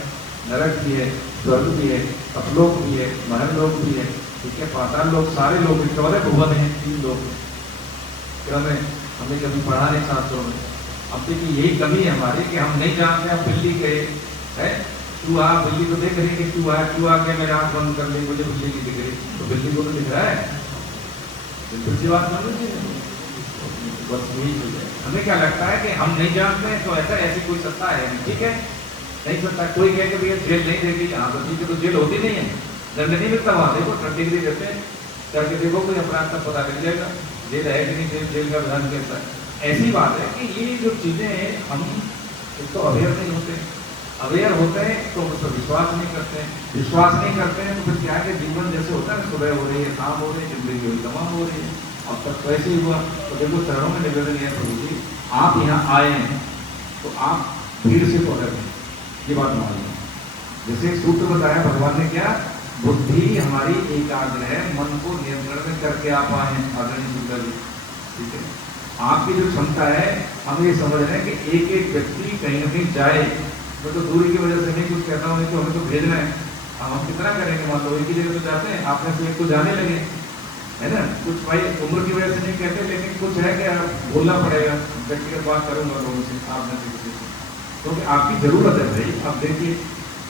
नरक भी है, स्वर्ग भी है, अपलोक भी है, महल लोक भी है, ठीक है, पाताल लोक, सारे लोग 14 भुवन है, 3 लोग। क्रम है, हमने कभी पढ़ा नहीं शास्त्रों में। अब देखिए यही कमी है हमारी कि हम नहीं जानते। हम बिल्ली गए है, चूहा, बिल्ली को देख रही है कि चूहा है, चूहा के मेरे आँख बंद कर ली, मुझे बिल्ली नहीं दिख रही, तो बिल्ली को तो दिख रहा है। दूसरी बात समझ लीजिए, बस यही चीज है। हमें क्या लगता है कि हम नहीं जानते हैं, तो ऐसी कोई सत्ता है नहीं, ठीक है, नहीं सकता। कोई कहे कि भैया जेल नहीं देगी, हाँ तो ठीक है, तो जेल होती नहीं है, दंड नहीं मिलता वहाँ। देखो 30 डिग्री देते हैं, करके देखो कोई अपराध का पता चल जाएगा, जेल है कि नहीं, जेल का विधान कैसा है। ऐसी बात है कि ये जो चीजें हैं, हम एक तो अवेयर नहीं होते, अवेयर होते हैं तो उस पर विश्वास नहीं करते हैं, विश्वास नहीं करते हैं तो फिर क्या है, जीवन जैसे होता है, सुबह हो रही है, शाम हो रही है, जिंदगी हुई तमाम हो रही है। अब तक तो ऐसे ही हुआ। तो देखो शहरों में निवेदन है प्रभु जी, आप यहाँ आए हैं तो आप भीड़ से पकड़, ये बात मान लो। जैसे सूत्र बताया भगवान ने, क्या बुद्धि हमारी एकाग्र है, मन को नियंत्रण में करके आप आए हैं आदरणीय सुंदर जी, ठीक है। आपकी जो क्षमता है, हम ये समझ रहे हैं कि एक एक व्यक्ति कहीं ना कहीं जाए। मैं तो दूरी की वजह से नहीं कुछ कहता हूँ, नहीं तो हमें तो भेजना है। अब हम कितना करेंगे, मान लो एक ही जगह तो जाते हैं, आप में से एक को जाने लगे, है ना। कुछ भाई उम्र की वजह से नहीं कहते, लेकिन कुछ है कि बोलना पड़ेगा, व्यक्तिगत बात करूंगा लोगों से, आप में से किसी से, क्योंकि आपकी जरूरत है भाई। आप देखिए,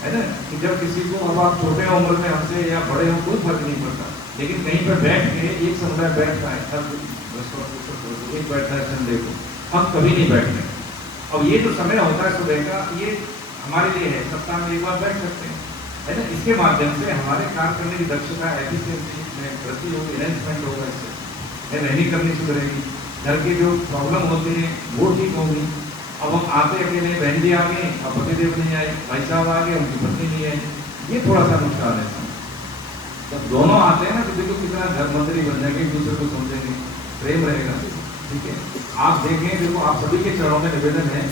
है ना, कि जब किसी को, अब आप छोटे उम्र में हमसे या बड़े हो, कोई फर्क नहीं पड़ता, लेकिन कहीं पर बैठ के एक समुदाय बैठता है, हर एक बैठता है संडे को, हम कभी नहीं बैठते। अब ये जो समय होता है सुबह का, ये हमारे लिए है, सप्ताह में एक बार बैठ सकते हैं, है ना। इसके माध्यम से हमारे कार्य करने की दक्षता, एफिशिएंसी में वृद्धि होगी, एनहेंसमेंट होगा, इससे रहनी करनी सुधरेगी, घर की जो प्रॉब्लम होती है वो ठीक होगी। अब हम आते अकेले, बहन जी आ गए, अब पतिदेव नहीं आए, भाई साहब आ गए, उनकी पत्नी नहीं आई, ये थोड़ा सा नुकसान है। जब दोनों आते हैं ना, तो देखो कितना घर मंदिर बन जाएंगे, एक दूसरे को समझेंगे, प्रेम रहेगा। ठीक है, आप देखें, देखो आप सभी के चरणों में निवेदन है,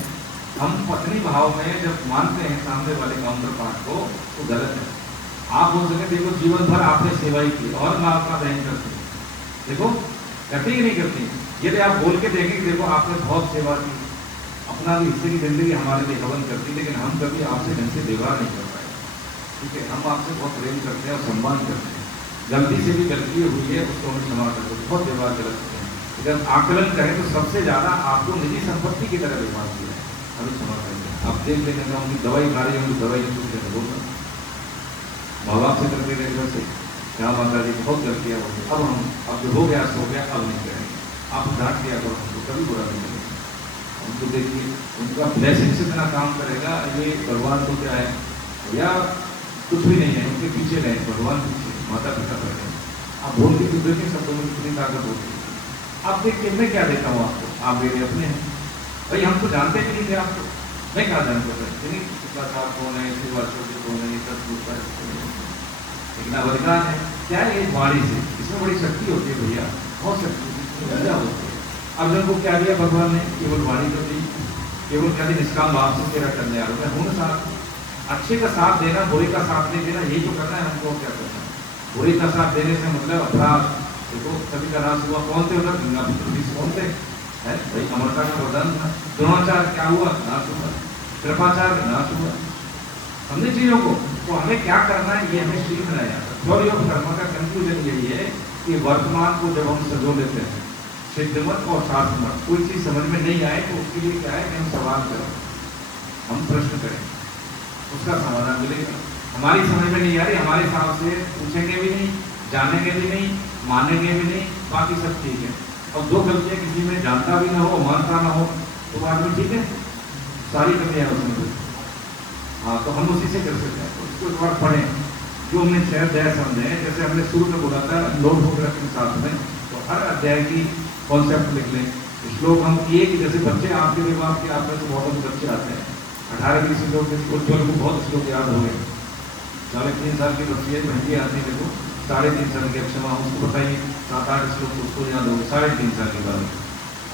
हम पत्नी भाव में जब मानते हैं सामने वाले काउंटर पार्ट को तो गलत है। आप बोल सके देखो जीवन भर आपने सेवा ही की और माँ का बहन करते, देखो करती कि नहीं करती। यदि आप बोल के देखें कि देखो आपने बहुत सेवा की, अपना भी हिस्से की जिंदगी हमारे लिए हवन करती, लेकिन हम कभी आपसे ढंग से व्यवहार नहीं कर पाए। ठीक है, हम आपसे बहुत प्रेम करते हैं और सम्मान करते हैं, गलती से भी गलती हुई है उसको हम क्षमा करते हैं, बहुत व्यवहार गलत होते हैं। अगर आकलन करें तो सबसे ज्यादा आपको निजी संपत्ति की तरह व्यवहार किया है, हमें क्षमा करेंगे। आप देख लेंगे तो उनकी दवाई खा रही है, उनकी दवाई होगा माँ बाप से करते रहे घर से, क्या माता जी बहुत गलतियाँ हो गई, अब जो हो गया सो गया, अब नहीं करेंगे। आप डांट दिया करो, हमको कभी बुरा नहीं करेंगे। उनको देखिए उनका ब्लेसिंग से इतना काम करेगा, ये भगवान को क्या है या कुछ भी नहीं है, उनके पीछे रहे भगवान, पीछे माता पिता कर रहे हैं। आप बोल के तो देखिए शब्दों में कितनी ताकत होती है। आप देखिए मैं क्या देता हूँ आपको, आप मेरे अपने हैं भाई, हम तो जानते भी नहीं थे आपको, मैं कहाँ जानता था कौन है, कौन है, सब पूछता है। लेकिन अब अधिकार है क्या है, एक वाणी से, इसमें बड़ी शक्ति होती है भैया, बहुत शक्ति होती है। अर्जुन को क्या दिया भगवान ने, केवल वाणी को दी, केवल क्या दी, निष्काम भाव से तेरा कल्याण होता है। हूँ साथ, अच्छे का साथ देना, बुरे का साथ नहीं देना, यही तो करना है हमको। क्या करना है, बुरे का साथ देने से मतलब अपराध। देखो कभी का नाश हुआ, कौन थे उधर, गंगा पुत्र कौन थे है भाई, अमरता का वरदान था। द्रोणाचार्य क्या हुआ, नाश हुआ, कृपाचार्य का नाश हुआ। हमने चीजों को, तो हमें क्या करना है ये हमें सीखना है। थ्योरी ऑफ कर्म का कंक्लूजन यही है कि वर्तमान को जब हम सजो लेते हैं, सिद्धमत और शास्त्रमत, कोई चीज समझ में नहीं आए तो उसके लिए क्या है कि हम सवाल करें, हम प्रश्न करें, उसका समाधान मिलेगा। हमारी समझ में नहीं आ रही, हमारे हिसाब से पूछेंगे भी नहीं, जानेंगे भी नहीं, मानेंगे भी नहीं, बाकी सब ठीक है। और दो गलतियाँ किसी में जानता भी ना हो, मानता ना हो, तो आदमी ठीक है, सारी कमियाँ उसमें। हाँ, तो हम उसी से कर सकते हैं। उसको एक बार पढ़ें, जो हमने 6 अध्याय समझे, जैसे हमने शुरू में बोला था नोटबुक रखें साथ में, तो हर अध्याय की कॉन्सेप्ट लिख लें। श्लोक हम किए कि जैसे बच्चे आपके भी बाप के, आप में से बहुत बच्चे आते हैं 18-20 लोग के उज्ज्वल को बहुत श्लोक याद हो गए। 3 साल की बच्ची है, बहन आती है, देखो 3.5 साल की अक्षमा, उसको बताइए 7-8 श्लोक उसको याद हो गए 3.5 साल के बाद।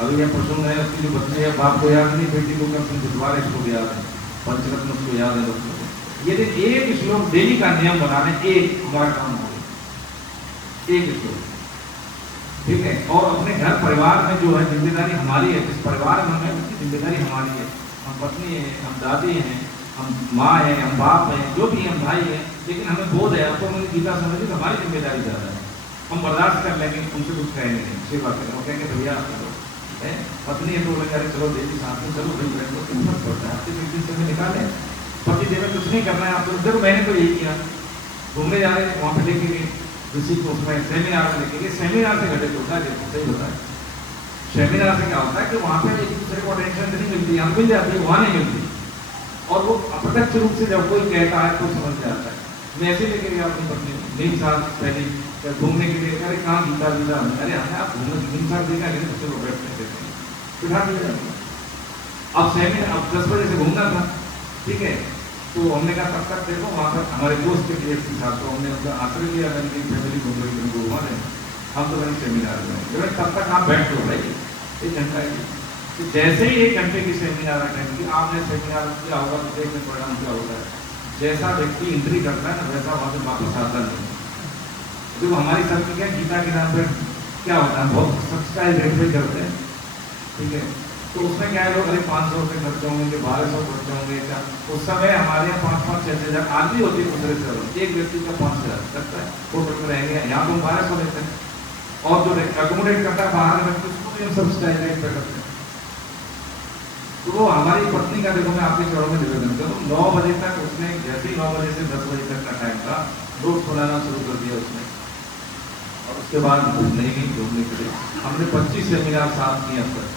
अभी यह प्रसन्न है, उसकी जो बच्ची है बाप को याद नहीं, बेटी को कम से 12 श्लोक याद है, पंचरत्न उसको याद है बच्चों को। यदि एक श्लोक डेली का नियम बना लें, एक हमारा काम हो, एक श्लोक, ठीक है। और अपने घर परिवार में जो है जिम्मेदारी हमारी है, जिस परिवार में है उसकी जिम्मेदारी हमारी है। हम पत्नी हैं, हम दादी हैं, हम माँ हैं, हम बाप हैं, जो भी हम भाई हैं, लेकिन हमें बोध है, आपको मैंने गीता समझी तो हमारी जिम्मेदारी ज़्यादा है। हम बर्दाश्त कर लेंगे, उनसे कुछ कहेंगे नहीं, सेवा करें, वो कहेंगे भैया है पत्नी है तो बोलेंगे अरे चलो देवी साथ में चलो भाई, बहन को क्यों फर्क पड़ता है, आपके बिल्कुल से निकाले पति देव कुछ नहीं करना है आपको। देखो मैंने तो यही किया, घूमने जा रहे थे वहाँ पे लेके गए किसी को, उसमें सेमिनार में लेके गए, सेमिनार से घटित होता है, देखो सही होता है। सेमिनार से क्या होता है कि वहाँ पे एक दूसरे को अटेंशन नहीं मिलती, यहाँ मिल जाती है, वहाँ नहीं मिलती, और वो अप्रत्यक्ष रूप से जब कोई कहता है तो समझ में आता है। मैं ऐसे लेके गया अपनी पत्नी मेरे साथ पहले घूमने के लिए, अरे कहाँ गीता गीता, अरे हमें आप घूमने 3 साल देखा लेकिन बच्चे को बैठने देते हैं, बिठा दिया। अब सेमिनार अब 10 बजे से घूमना था, ठीक है, तो हमने कहा तब तक देखो वहाँ पर हमारे दोस्त के लिए साथ, तो हमने उनका आश्रय लिया, मैंने फैमिली घूम रही थी घुमा रहे, हम तो मैंने सेमिनार में, जब तब तक आप बैठ लो भाई 1 घंटा ही। तो जैसे ही 1 घंटे की सेमिनार अटेंड की, आपने सेमिनार किया होगा तो देखने परिणाम क्या होता है, जैसा व्यक्ति एंट्री करता है ना वैसा वहाँ से वापस आता नहीं। देखो हमारी सब क्या गीता के नाम पर क्या होता है, बहुत सब्सक्राइब वेरीफाई करते हैं, ठीक है, तो उसमें क्या है लोग अरे 500 रुपये खर्च होंगे, 1200 खर्च होंगे, क्या उस समय हमारे यहाँ 5-5, 6-6 हज़ार आदमी होती है दूसरे से, एक व्यक्ति का 5,000 लगता है, होटल में रहेंगे, यहाँ तो 1200 लेते हैं, और जो एकोमोडेट करता है बाहर व्यक्ति उसको भी हम सब्सक्राइब रेट पे करते हैं। तो वो हमारी पत्नी का देखो मैं आपके चरणों में निवेदन करूँ, 9 बजे तक उसने, जैसे ही 9 बजे से 10 बजे तक का टाइम था, रोज खुलाना शुरू कर दिया उसने, और उसके बाद घूमने के लिए हमने 25 सेमिनार साथ किए अब तक,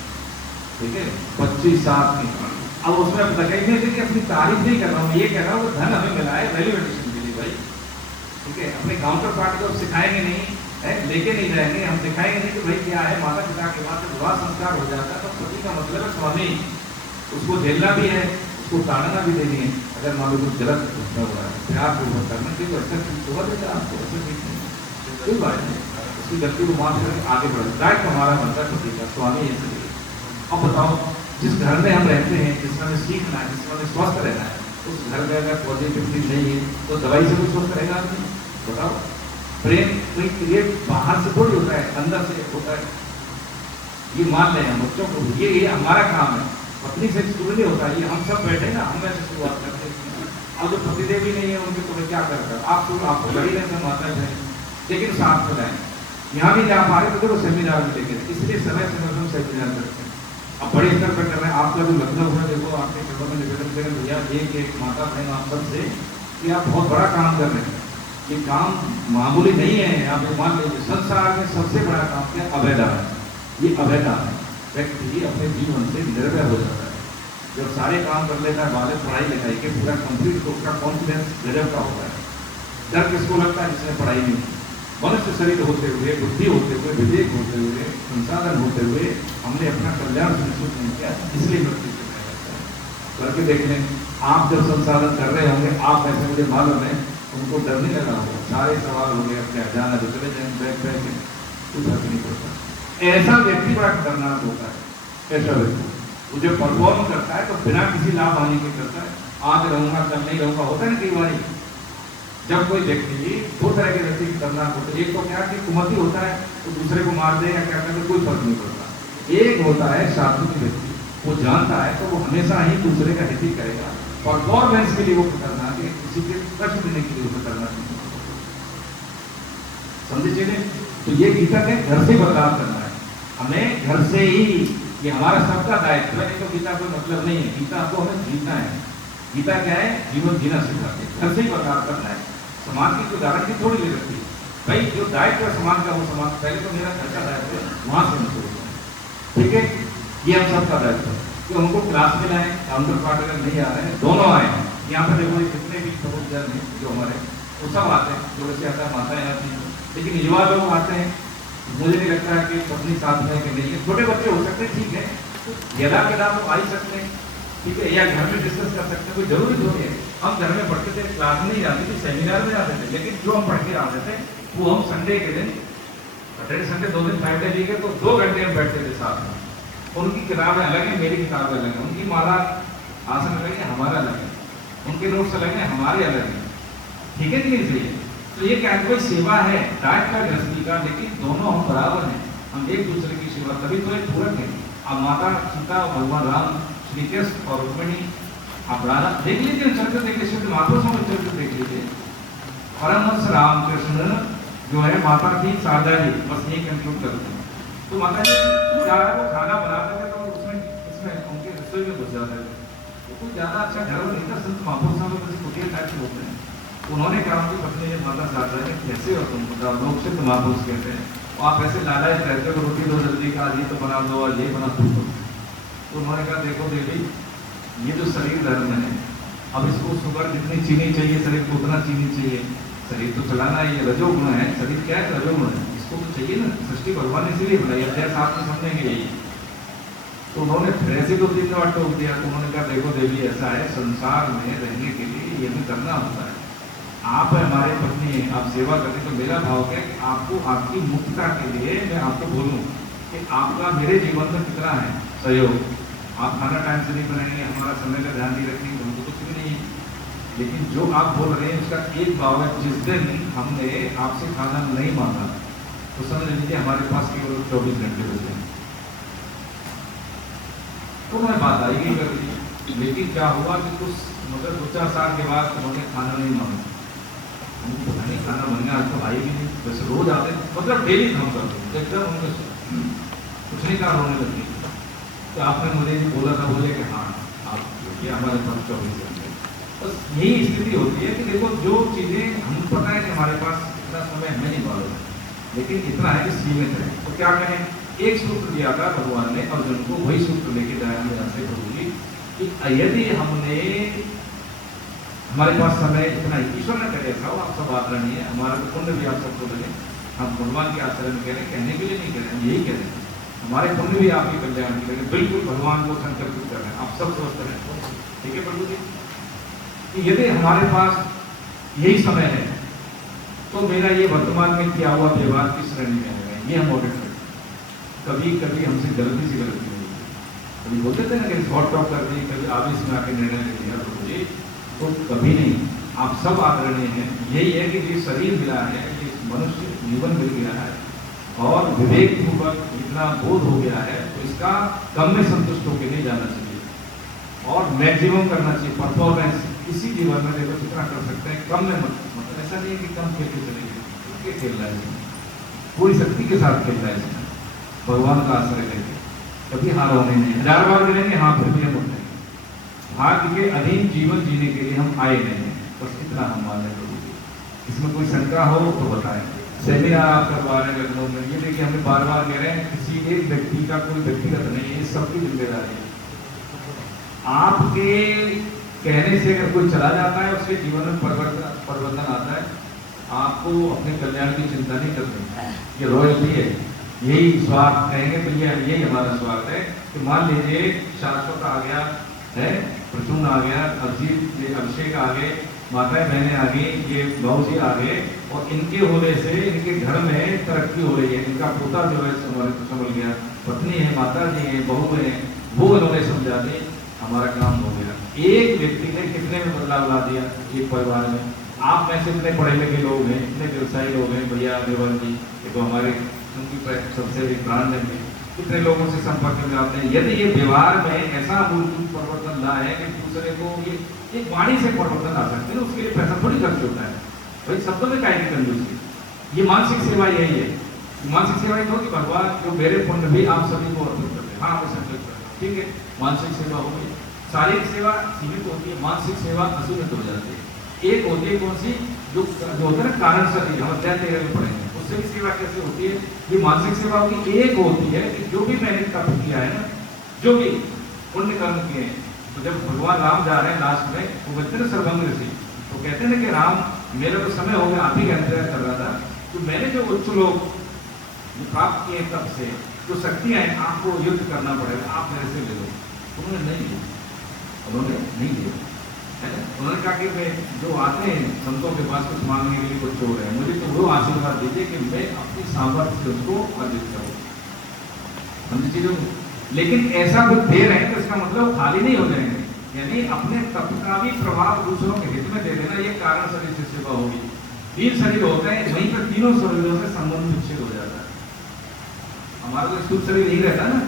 ठीक है, 25 साथ किए। अब उसमें कहीं नहीं कि अपनी तारीफ नहीं कर रहा हूँ, ये कह रहा हूँ धन हमें मिला है वैल्यूएडिशन के लिए भाई, ठीक है। अपने काउंटर पार्ट को सिखाएंगे नहीं है, लेके नहीं जाएंगे, हम दिखाएंगे नहीं कि भाई क्या है, माता पिता के बाद विवाह संस्कार हो जाता है तो पति का मतलब है स्वामी, उसको झेलना भी है, उसको ताड़ना भी देनी है, अगर मान लो कुछ गलत घटना हो रहा है, प्यार पूर्वक करना, क्योंकि ऐसा होगा देता आपको, ऐसा ठीक नहीं, कोई बात नहीं, उसकी गलती को माफ करके आगे बढ़े। दायित्व हमारा बनता है पति का, स्वामी ऐसे। अब बताओ, जिस घर में हम रहते हैं, जिसमें हमें सीखना है, जिसमें हमें स्वस्थ रहना है, उस घर में अगर पॉजिटिविटी नहीं है तो दवाई से भी स्वस्थ रहेगा आदमी? बताओ। प्रेम कोई क्रिएट बाहर से थोड़ी होता है, अंदर से होता है। ये मान लें हम बच्चों को, ये हमारा काम है। पत्नी से शुरू नहीं होता, ये हम सब बैठे ना, हम ऐसे शुरुआत करते हैं। और जो पतिदेव भी नहीं है उनके तुम्हें क्या करता, आपको लड़ी नहीं से माता है, लेकिन साथ में जाए। यहाँ भी जा पा रहे तो देखो सेमिनार में लेके, इसलिए समय समय हम सेमिनार करते हैं। अब बड़े स्तर पर कर रहे हैं। आपका जो लखनऊ है, देखो आपके घरों में निवेदन करें भैया, एक माता बहन आप सबसे कि आप बहुत बड़ा काम कर रहे हैं। ये काम मामूली नहीं है। आप ये मान लीजिए संसार में सबसे बड़ा काम क्या? अभयदान है। ये अभयदान है। व्यक्ति अपने जीवन से निर्भय हो जाता है। जब सारे काम कर लेता है, बाद पढ़ाई लिखाई के पूरा कंप्लीट, तो उसका कॉन्फिडेंस गजब का होता है। डर किसको लगता है? जिसने पढ़ाई नहीं की। मनुष्य शरीर होते हुए, बुद्धि होते हुए, विवेक होते हुए, संसाधन होते हुए हमने अपना कल्याण सुनिश्चित नहीं किया, इसलिए मृत्यु से भय लगता है। करके देख लें, आप जब संसाधन कर रहे होंगे, आप ऐसे मुझे मालूम है उनको डर नहीं लगा होगा। सारे सवाल हो गए, क्या जाना तो चले जाए, बैठ बैठ के कुछ फर्क नहीं पड़ता। ऐसा व्यक्ति बड़ा खतरनाक होता है। ऐसा व्यक्ति वो जब परफॉर्म करता है तो बिना किसी लाभ हानि के करता है। आज रहूंगा कल नहीं रहूंगा, होता है ना कई बार। जब कोई व्यक्ति, दो तरह के व्यक्ति खतरनाक होते हैं। एक तो क्या कि कुमति होता है, तो दूसरे को मार दे या क्या करे, कोई फर्क नहीं पड़ता। एक होता है सात्विक व्यक्ति, वो जानता है तो वो हमेशा ही दूसरे का हित ही करेगा। परफॉर्मेंस के लिए वो खतरनाक है, किसी के कष्ट देने के लिए वो खतरनाक नहीं। समझे चीजें? तो ये गीता के घर से बदलाव करना है हमें, घर से ही। ये हमारा सबका दायित्व है। तो गीता कोई मतलब नहीं है, गीता को हमें जीना है। गीता क्या है? जीवन जीना सिखाते हैं। घर से ही बदलाव करना है। समाज की उदाहरण की थोड़ी ले रखी है भाई। जो दायित्व है समाज का, वो समाज पहले तो मेरा घर का दायित्व है, वहां से हम शुरू करें। ठीक है, ये हम सबका दायित्व है कि उनको क्लास में लाएं। काउंटर पार्ट अगर नहीं आ रहे हैं, दोनों आए। यहाँ पर देखो जितने भी प्रबुद्धजन हैं जो हमारे, वो सब आते हैं। जो वैसे आता है माताएं आती हैं, लेकिन युवा लोग आते हैं। मुझे नहीं लगता है कि पत्नी साथ में कि नहीं है। छोटे बच्चे हो सकते हैं, ठीक है, यदा के नाम आ ही सकते हैं, ठीक है, या घर में डिस्कस कर सकते हैं, कोई जरूरी थोड़ी है। हम घर में पढ़ते थे, क्लास में नहीं जाते थे, सेमिनार में जाते थे, लेकिन जो हम पढ़ के आते थे वो हम संडे के दिन, सैटरडे संडे 2 दिन फ्राइडे वीक है, तो 2 घंटे हम बैठते थे साथ में। उनकी किताबें अलग है, मेरी किताबें अलग है, उनकी माला आसन अलग है, हमारा अलग है, उनके नोट्स अलग है, हमारे अलग है। ठीक है कि नहीं? सही है। तो ये क्या कोई सेवा है दायित्व का गृहस्थी का, लेकिन दोनों हम बराबर हैं। हम एक दूसरे की सेवा, तभी तो एक पूरक है। अब माता सीता, भगवान राम, श्री कृष्ण और रुक्मिणी, आप राधा देख लीजिए, चरित्र देख लीजिए, महापुरुषों में चरित्र देख लीजिए। परमहंस रामकृष्ण जो है, माता थी शारदा जी, बस ये कंक्लूड करते हैं। तो माता जी क्या है, वो खाना बनाते थे तो उसमें उनके रसोई में घुस जाते थे। तो कोई ज्यादा अच्छा घर नहीं था। संत महापुरुषों में कुछ कुटिया टाइप के होते हैं। उन्होंने कहा कि पत्नी ने माता शारदा ने कैसे हो तुम, लोग सिद्ध महापुरुष कहते हैं, आप ऐसे लालच रहते हो, रोटी दो जल्दी का, ये तो बना दो और ये बना दो। तो उन्होंने कहा देखो देवी, ये जो शरीर धर्म है, अब इसको शुगर जितनी चीनी चाहिए शरीर को उतना चीनी चाहिए। शरीर तो चलाना है, ये रजोगुण है। शरीर क्या है? रजोगुण है। इसको तो चाहिए ना, सृष्टि भगवान ने इसीलिए बनाई। अध्याय 7 में समझेंगे यही। तो उन्होंने फिर ऐसे 2-3 बार टोक दिया। तो उन्होंने कहा देखो देवी, ऐसा है, संसार में रहने के लिए ये भी करना होता है। आप हमारे पत्नी हैं, आप सेवा करते, तो मेरा भाव है कि आपको आपकी मुक्तता के लिए मैं आपको बोलूँ कि आपका मेरे जीवन में कितना है सहयोग। आप खाना टाइम से नहीं बनाएंगे, हमारा समय का ध्यान नहीं रखेंगे, तो हमको कुछ भी नहीं है। लेकिन जो आप बोल रहे हैं उसका एक भाव है, जिस दिन हमने आपसे खाना नहीं मांगा तो समझ लीजिए हमारे पास केवल 24 घंटे बचे। तो मैं बात आई गई कर दी। लेकिन क्या हुआ कि कुछ मतलब 2-4 साल के बाद उन्होंने खाना नहीं मांगा। हमको पता नहीं खाना मांगा, आज तो आई भी नहीं। वैसे रोज आते, मतलब डेली काम करते, एकदम उनके कुछ नहीं काम होने लगी। तो आपने मुझे बोला था, बोले कि हाँ आप ये हमारे पास 24 घंटे। बस यही स्थिति होती है कि देखो, जो चीज़ें हम पता है कि हमारे पास इतना समय हमें नहीं मालूम है, लेकिन इतना है कि सीमित है। तो क्या कहें, एक सूत्र दिया था भगवान ने अर्जुन को, वही सूत्र लेके जाया हमसे प्रभु जी कि यदि हमने, हमारे पास समय इतना ईश्वर ने करे था, आप सब आदरणीय है, हमारा तो पुण्य भी आप सबको लगे। हम भगवान के आचरण में कह रहे हैं, कहने के लिए नहीं कह रहे हैं, यही कह रहे हैं, हमारे पुण्य भी आपके कल्याण के लिए बिल्कुल भगवान को संकल्पित कर रहे हैं, आप सब स्वस्थ रहें। ठीक है प्रभु जी, कि यदि हमारे पास यही समय है तो मेरा ये वर्तमान में किया हुआ व्यवहार किस श्रेणी में आएगा? ये हम ऑडिट करते हैं। कभी कभी हमसे गलती से गलती नहीं होती, कभी बोलते थे ना कि शॉर्ट टॉप कर दी, कभी आवेश में आके निर्णय ले लिया, तो कभी नहीं। आप सब आदरणीय हैं। यही है कि ये शरीर मिला है, ये मनुष्य जीवन मिल गया है और विवेक पूर्वक इतना बोध हो गया है, तो इसका कम में संतुष्ट होकर नहीं जाना चाहिए और मैक्सिमम करना चाहिए। परफॉर्मेंस इसी जीवन में देखो जितना कर सकते हैं कम में मत, मतलब ऐसा नहीं है कि कम खेल के चलेंगे, खेलना है इसमें, पूरी शक्ति के साथ खेलना है इसमें, भगवान का आश्रय लेके। कभी हार होने नहीं, 1000 बार गिरेंगे हाँ फिर भी हम उठेंगे। भाग्य के अधीन जीवन जीने के लिए हम आए नहीं हैं, बस इतना हम मानने जरूरी। इसमें कोई शंका हो तो बताएं। सेमिनार आप करवा रहे हैं लखनऊ में, ये देखिए हमें बार बार कह रहे हैं, किसी एक व्यक्ति का कोई व्यक्तिगत नहीं है, सबकी जिम्मेदारी है। आपके कहने से अगर कोई चला जाता है, उसके जीवन में परिवर्तन आता है, आपको अपने कल्याण की चिंता नहीं करनी। ये रॉयल्टी है, यही स्वार्थ कहेंगे तो यही हमारा स्वार्थ है कि मान लीजिए शाश्वत आ गया है, प्रसून आ गया, अभिषेक आ गए, माताएं बहनें आ गई, ये भाऊजी आ गए और इनके होने से इनके घर में तरक्की हो रही है, इनका पोता जो है संभल गया, पत्नी है, माता जी है, बहू है, वो इन्होंने समझा दी, हमारा काम हो गया। एक व्यक्ति ने कितने में बदलाव ला दिया एक परिवार में। आप में से इतने पढ़े लिखे लोग हैं, इतने व्यवसायी लोग हैं, भैया देवर जी, ये तो हमारे उनकी सबसे ब्रांड है, कितने लोगों से संपर्क में आते हैं। यदि ये व्यवहार में ऐसा मूलभूत परिवर्तन ला है कि दूसरे को ये एक वाणी से परिवर्तन आ सकते हैं, उसके लिए पैसा थोड़ी खर्च होता है भाई, शब्दों में काहे की कंजूसी। ये मानसिक सेवा यही है। मानसिक सेवा ये कि भगवान जो मेरे पुण्य भी आप सभी को अर्पित करते हैं, हाँ मैं संकल्प करता हूँ, ठीक है, मानसिक सेवा हो गई। शारीरिक सेवा सीमित होती है, मानसिक सेवा असीमित हो जाती है। एक होती है कौन सी, जो होता है कारण शरीर, हम अध्याय 13 में पढ़ेंगे, उससे भी सेवा कैसे होती है। ये मानसिक सेवा की एक होती है कि जो भी मैंने तप किया है ना, जो भी पुण्य कर्म किए हैं, तो जब भगवान राम जा रहे हैं लास्ट में, वो बोलते हैं सर्वंग ऋषि, तो कहते हैं ना कि राम मेरा तो समय हो गया, आप ही का इंतजार कर रहा था, तो मैंने जो उच्च लोग प्राप्त किए तब से जो शक्तियां हैं, आपको युद्ध करना पड़ेगा, आप मेरे से ले लो। उन्होंने नहीं लिया, उन्होंने नहीं लिया, है ना। उन्होंने कहा कि मैं जो आते हैं संतों के पास कुछ मांगने के लिए, कुछ चोर है, मुझे तो वो आशीर्वाद दीजिए कि मैं अपनी सामर्थ्य से उसको अर्जित करूँ, समझ चीजों। लेकिन ऐसा कुछ दे रहे हैं तो इसका मतलब खाली नहीं हो जाएंगे, यानी अपने तप का भी प्रभाव दूसरों के हित में दे देना, ये कारण शरीर से सेवा होगी। 3 शरीर होते हैं, वहीं पर तीनों शरीरों से संबंध विच्छेद हो जाता है। हमारा तो स्थूल शरीर नहीं रहता ना,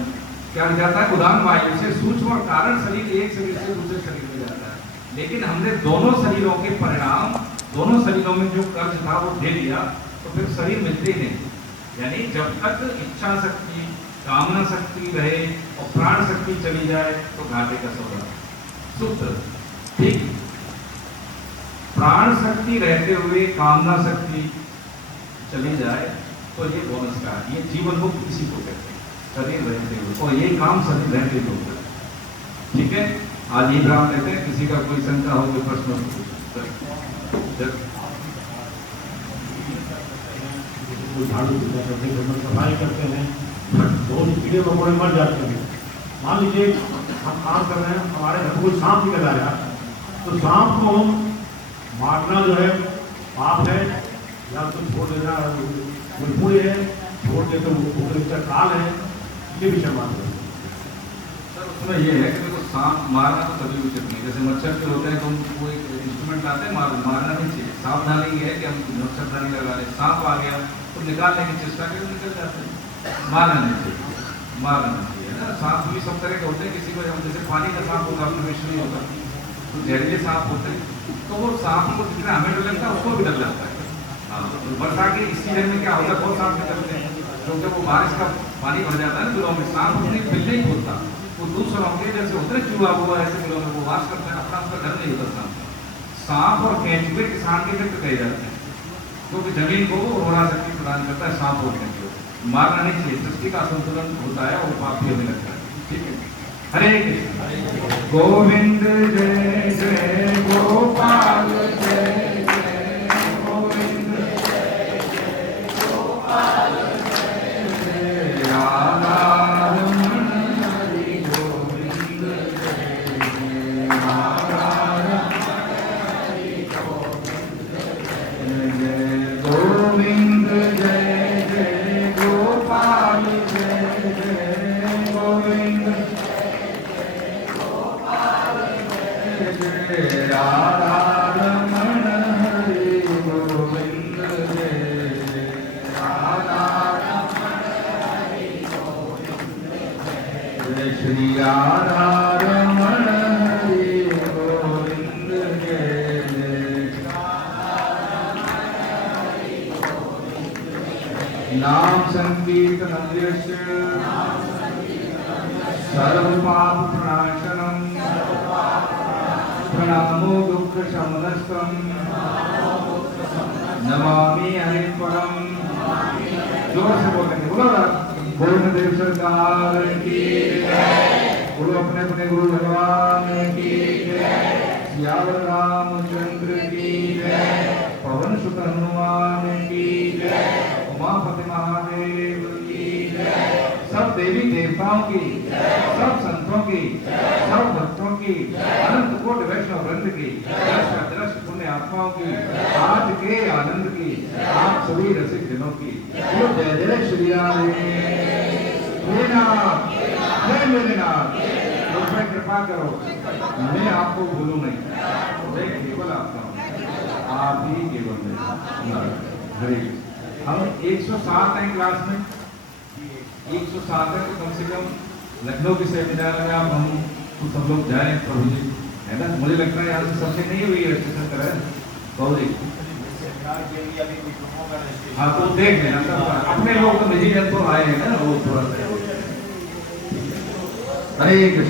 क्या जाता है उदान वायु से, सूक्ष्म और कारण शरीर एक शरीर से दूसरे शरीर में जाता है। लेकिन हमने दोनों शरीरों के परिणाम, दोनों शरीरों में जो कर्ज था वो दे दिया, तो फिर शरीर मिलते ही नहीं। यानी जब तक इच्छा शक्ति, कामना शक्ति रहे और प्राण शक्ति चली जाए तो घाटे का सौदा। सूत्र ठीक, प्राण शक्ति रहते हुए कामना शक्ति चली जाए तो ये बोनस का, ये जीवन मुक्त किसी को कहते हैं, शरीर रहते हुए, और ये काम शरीर रहते हुए होता है। ठीक है, आज ये काम लेते हैं, किसी का कोई शंका हो, कोई प्रश्न झाड़ू करते हैं, सफाई करते हैं, तो कीड़े मकोड़े मर जाते हैं। मान लीजिए हम काम कर रहे हैं, हमारे घर कोई सांप निकल आया, तो सांप को हम मारना जो है पाप है, या तो छोड़ देना बुलबुल है, छोड़ दे तो काल है, ये भी क्षमा करें। सर उसमें ये है कि देखो सांप मारना तो कभी उचित नहीं, जैसे मच्छर के होते हैं तो हम कोई इंस्ट्रूमेंट लाते हैं, मारना नहीं चाहिए। सावधानी ये है कि हम मच्छरदानी लगा लें, सांप आ गया तो निकालने की चेष्टा करें, निकल जाते हैं, मारना नहीं चाहिए, मारना नहीं चाहिए ना। सांप भी सब तरह के होते हैं, किसी को जैसे पानी का सांप होता है, विष नहीं होता, तो जहरीले सांप होते हैं, तो वो सांप को जितना हमें डर लगता है उसको भी डर लगता है। हाँ, बरसात के इस सीजन में क्या होता है, बहुत सांप निकलते हैं, क्योंकि वो बारिश का पानी भर जाता है ना बिलों में, सांप अपने बिल नहीं खोलता, वो दूसरों के जैसे होते हैं चूहा वो ऐसे बिलों में वो वास करता है, अपना उसका घर नहीं होता। सांप और केंचुए किसान के मित्र कहे जाते हैं, क्योंकि जमीन को उर्वरा शक्ति प्रदान करता है सांप और केंचुए। मारना नहीं चाहिए, सृष्टि का संतुलन होता है और पाप भी हमें लगता है। ठीक है, हरे कृष्ण। गोविंद जय जय गोपाल जय जय गोविंद जय जय गोपाल जय जय राधा रमण हरि गोविंद जय जय राधा रमण हरि गोविंद जय जय गोविंद जय जय गोविंद श्री राधा रमण हरि गोविंद जय जय। नाम संकीर्तनं यस्य सर्व पाप प्रणाशनम प्रणामो दुख शमनस्तम नमामि हरिपरम। जोर से बोलेंगे, बोलो ना, गोविंद सरकार की जय, बोलो अपने अपने गुरु भगवान की जय, सियावर रामचंद्र की जय, पवन सुत हनुमान की जय, उमापति महादेव की जय, सब देवी देवताओं की, सब संतों की, सब भक्तों की, अनंत कोटि वैष्णव वृंद की, दृष्ट पुण्य आत्माओं की, आज के आनंद की, आप सभी रसिक जनों की, जय जय श्री राम। जय मेरे नाथ, मुझ पर कृपा करो, मैं आपको भूलूं नहीं, मैं केवल आपका हूँ, आप ही केवल है। हरे हम 107 हैं क्लास में, 107 है, तो कम से कम लखनऊ के सेमिनार में आप हम तो सब लोग जाएं प्रभु जी, है ना। मुझे लगता है यहाँ से सबसे नहीं हुई रजिस्ट्रेशन करें बहुत ही। हाँ तो देख लेना सब अपने लोग तो निजी जन तो आए हैं ना, वो थोड़ा सा। हरे कृष्ण।